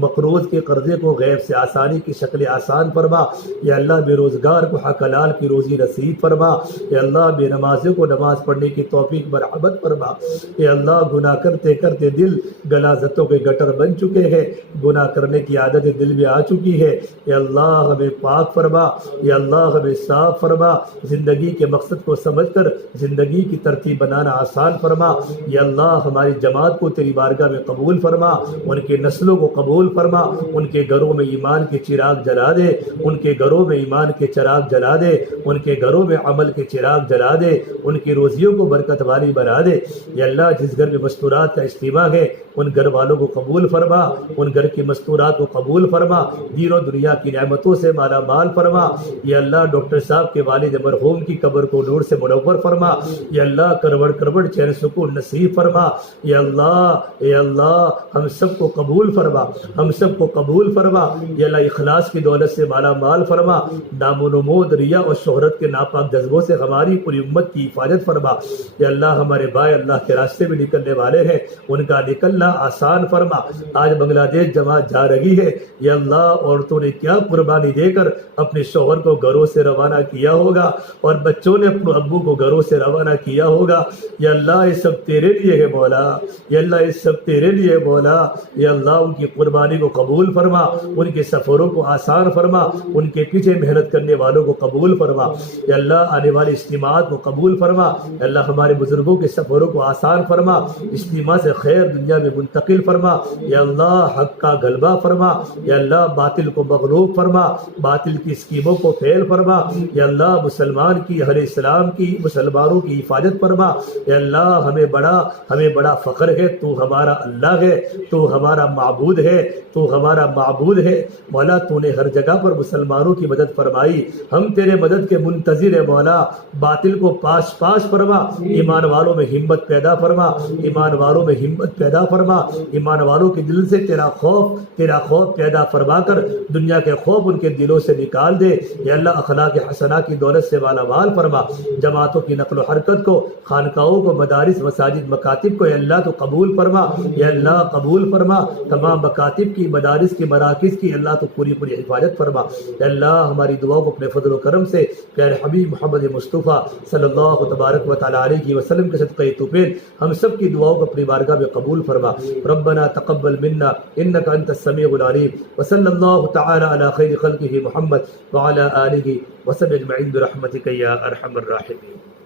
مقروض کے قرضے کو غیب سے آسانی کی شکل آسان فرما. یا اللہ بے روزگار کو حق حلال کی روزی نصیب فرما. یا اللہ بے نمازوں کو نماز پڑھنے کی توفیق مرحمت فرما. یا اللہ گناہ کرتے کرتے دل غلاظتوں کے گٹر بن چکے ہیں, گناہ کرنے کی عادت دل میں آ چکی ہے. یا اللہ ہمیں پاک فرما, یا اللہ ہمیں صاف فرما. زندگی کے مقصد کو سمجھ کر زندگی کی ترتیب بنانا آسان فرما. یا اللہ ہماری جماعت کو تیری بارگاہ میں قبول فرما, ان کے نسلوں کو قبول فرما. ان کے گھروں میں ایمان کے چراغ جلا دے, ان کے گھروں میں ایمان کے چراغ جلا دے, ان کے گھروں میں عمل کے چراغ جلا دے, ان کی روزیوں کو برکت والی بنا دے. یا اللہ جس گھر میں مستورات کا اجتماع ہے ان گھر والوں کو قبول فرما, ان گھر کی مستورات کو قبول فرما, دین و دنیا کی نعمتوں سے مالا مال فرما. یا اللہ ڈاکٹر صاحب کے والد مرحوم کی قبر کو نور سے منور فرما. یا اللہ کروڑ کروڑ چین سکون نصیب فرما. یا اللہ ہم سب کو قبول فرما, ہم سب کو قبول فرما. یا اللہ اخلاص کی دولت سے مالا مال فرما. نام و نمود, ریا اور شہرت کے ناپاک جذبوں سے ہماری پوری امت کی حفاظت فرما. یا اللہ ہمارے بھائی اللہ کے راستے میں نکلنے والے ہیں, ان کا نکلنا آسان فرما. آج بنگلہ دیش جماعت جا رہی ہے. یا اللہ عورتوں نے کیا قربانی دے کر اپنے شوہر کو گھروں سے روانہ کیا ہوگا, اور بچوں نے اپنے ابو کو گھروں سے روانہ کیا ہوگا. یا اللہ یہ سب تیرے لیے ہے مولا, یا اللہ یہ سب تیرے لیے مولا. یا اللہ ان کی قربانی کو قبول فرما, ان کے سفروں کو آسان فرما, ان کے پیچھے محنت کرنے والوں کو قبول فرما. یا اللہ آنے والے اجتماعات کو قبول فرما. یا اللہ ہمارے بزرگوں کے سفروں کو آسان فرما, اجتماع سے خیر دنیا میں منتقل فرما. یا اللہ حق کا غلبہ فرما. یا اللہ باطل کو مغلوب فرما, باطل کی اسکیموں کو فیل فرما. یا اللہ مسلمان کی, اہل اسلام کی, مسلمانوں کی حفاظت فرما. یا اللہ ہمیں بڑا فخر ہے, تو ہمارا اللہ ہے, تو ہمارا معبود ہے, تو ہمارا معبود ہے. مولا تو نے ہر جگہ پر مسلمانوں کی مدد فرما. فرمائی. ہم تیرے مدد کے منتظر ہے مولا. باطل کو پاش پاش فرما. ایمان والوں میں ہمت پیدا فرما. ایمان والوں میں ہمت پیدا فرما. ایمان والوں کے دل سے تیرا خوف پیدا فرما کر دنیا کے خوف ان کے دلوں سے نکال دے. یا اللہ اخلاق حسنہ کی دولت سے مالا مال فرما. جماعتوں کی نقل و حرکت کو، خانقاہوں کو، مدارس، مساجد، مکاتب کو یا اللہ تو قبول فرما. یا اللہ قبول فرما. تمام مکاتب کی، مدارس کی، مراکز کی اللہ تو پوری حفاظت فرما. یا اللہ ہماری دعاؤں کو اپنے فضل و کرم سے پیارے حبیب محمد مصطفیٰ صلی اللہ تبارک و تعالی علیہ وسلم کے صدقہ توفیق ہم سب کی دعاؤں کو اپنی بارگاہ میں قبول فرما. ربنا تقبل منا انك انت السميع العليم وصلی اللہ تعالی علی خیر خلقہ محمد وعلى آلہ وصحبہ اجمعین برحمتک یا ارحم الراحمین.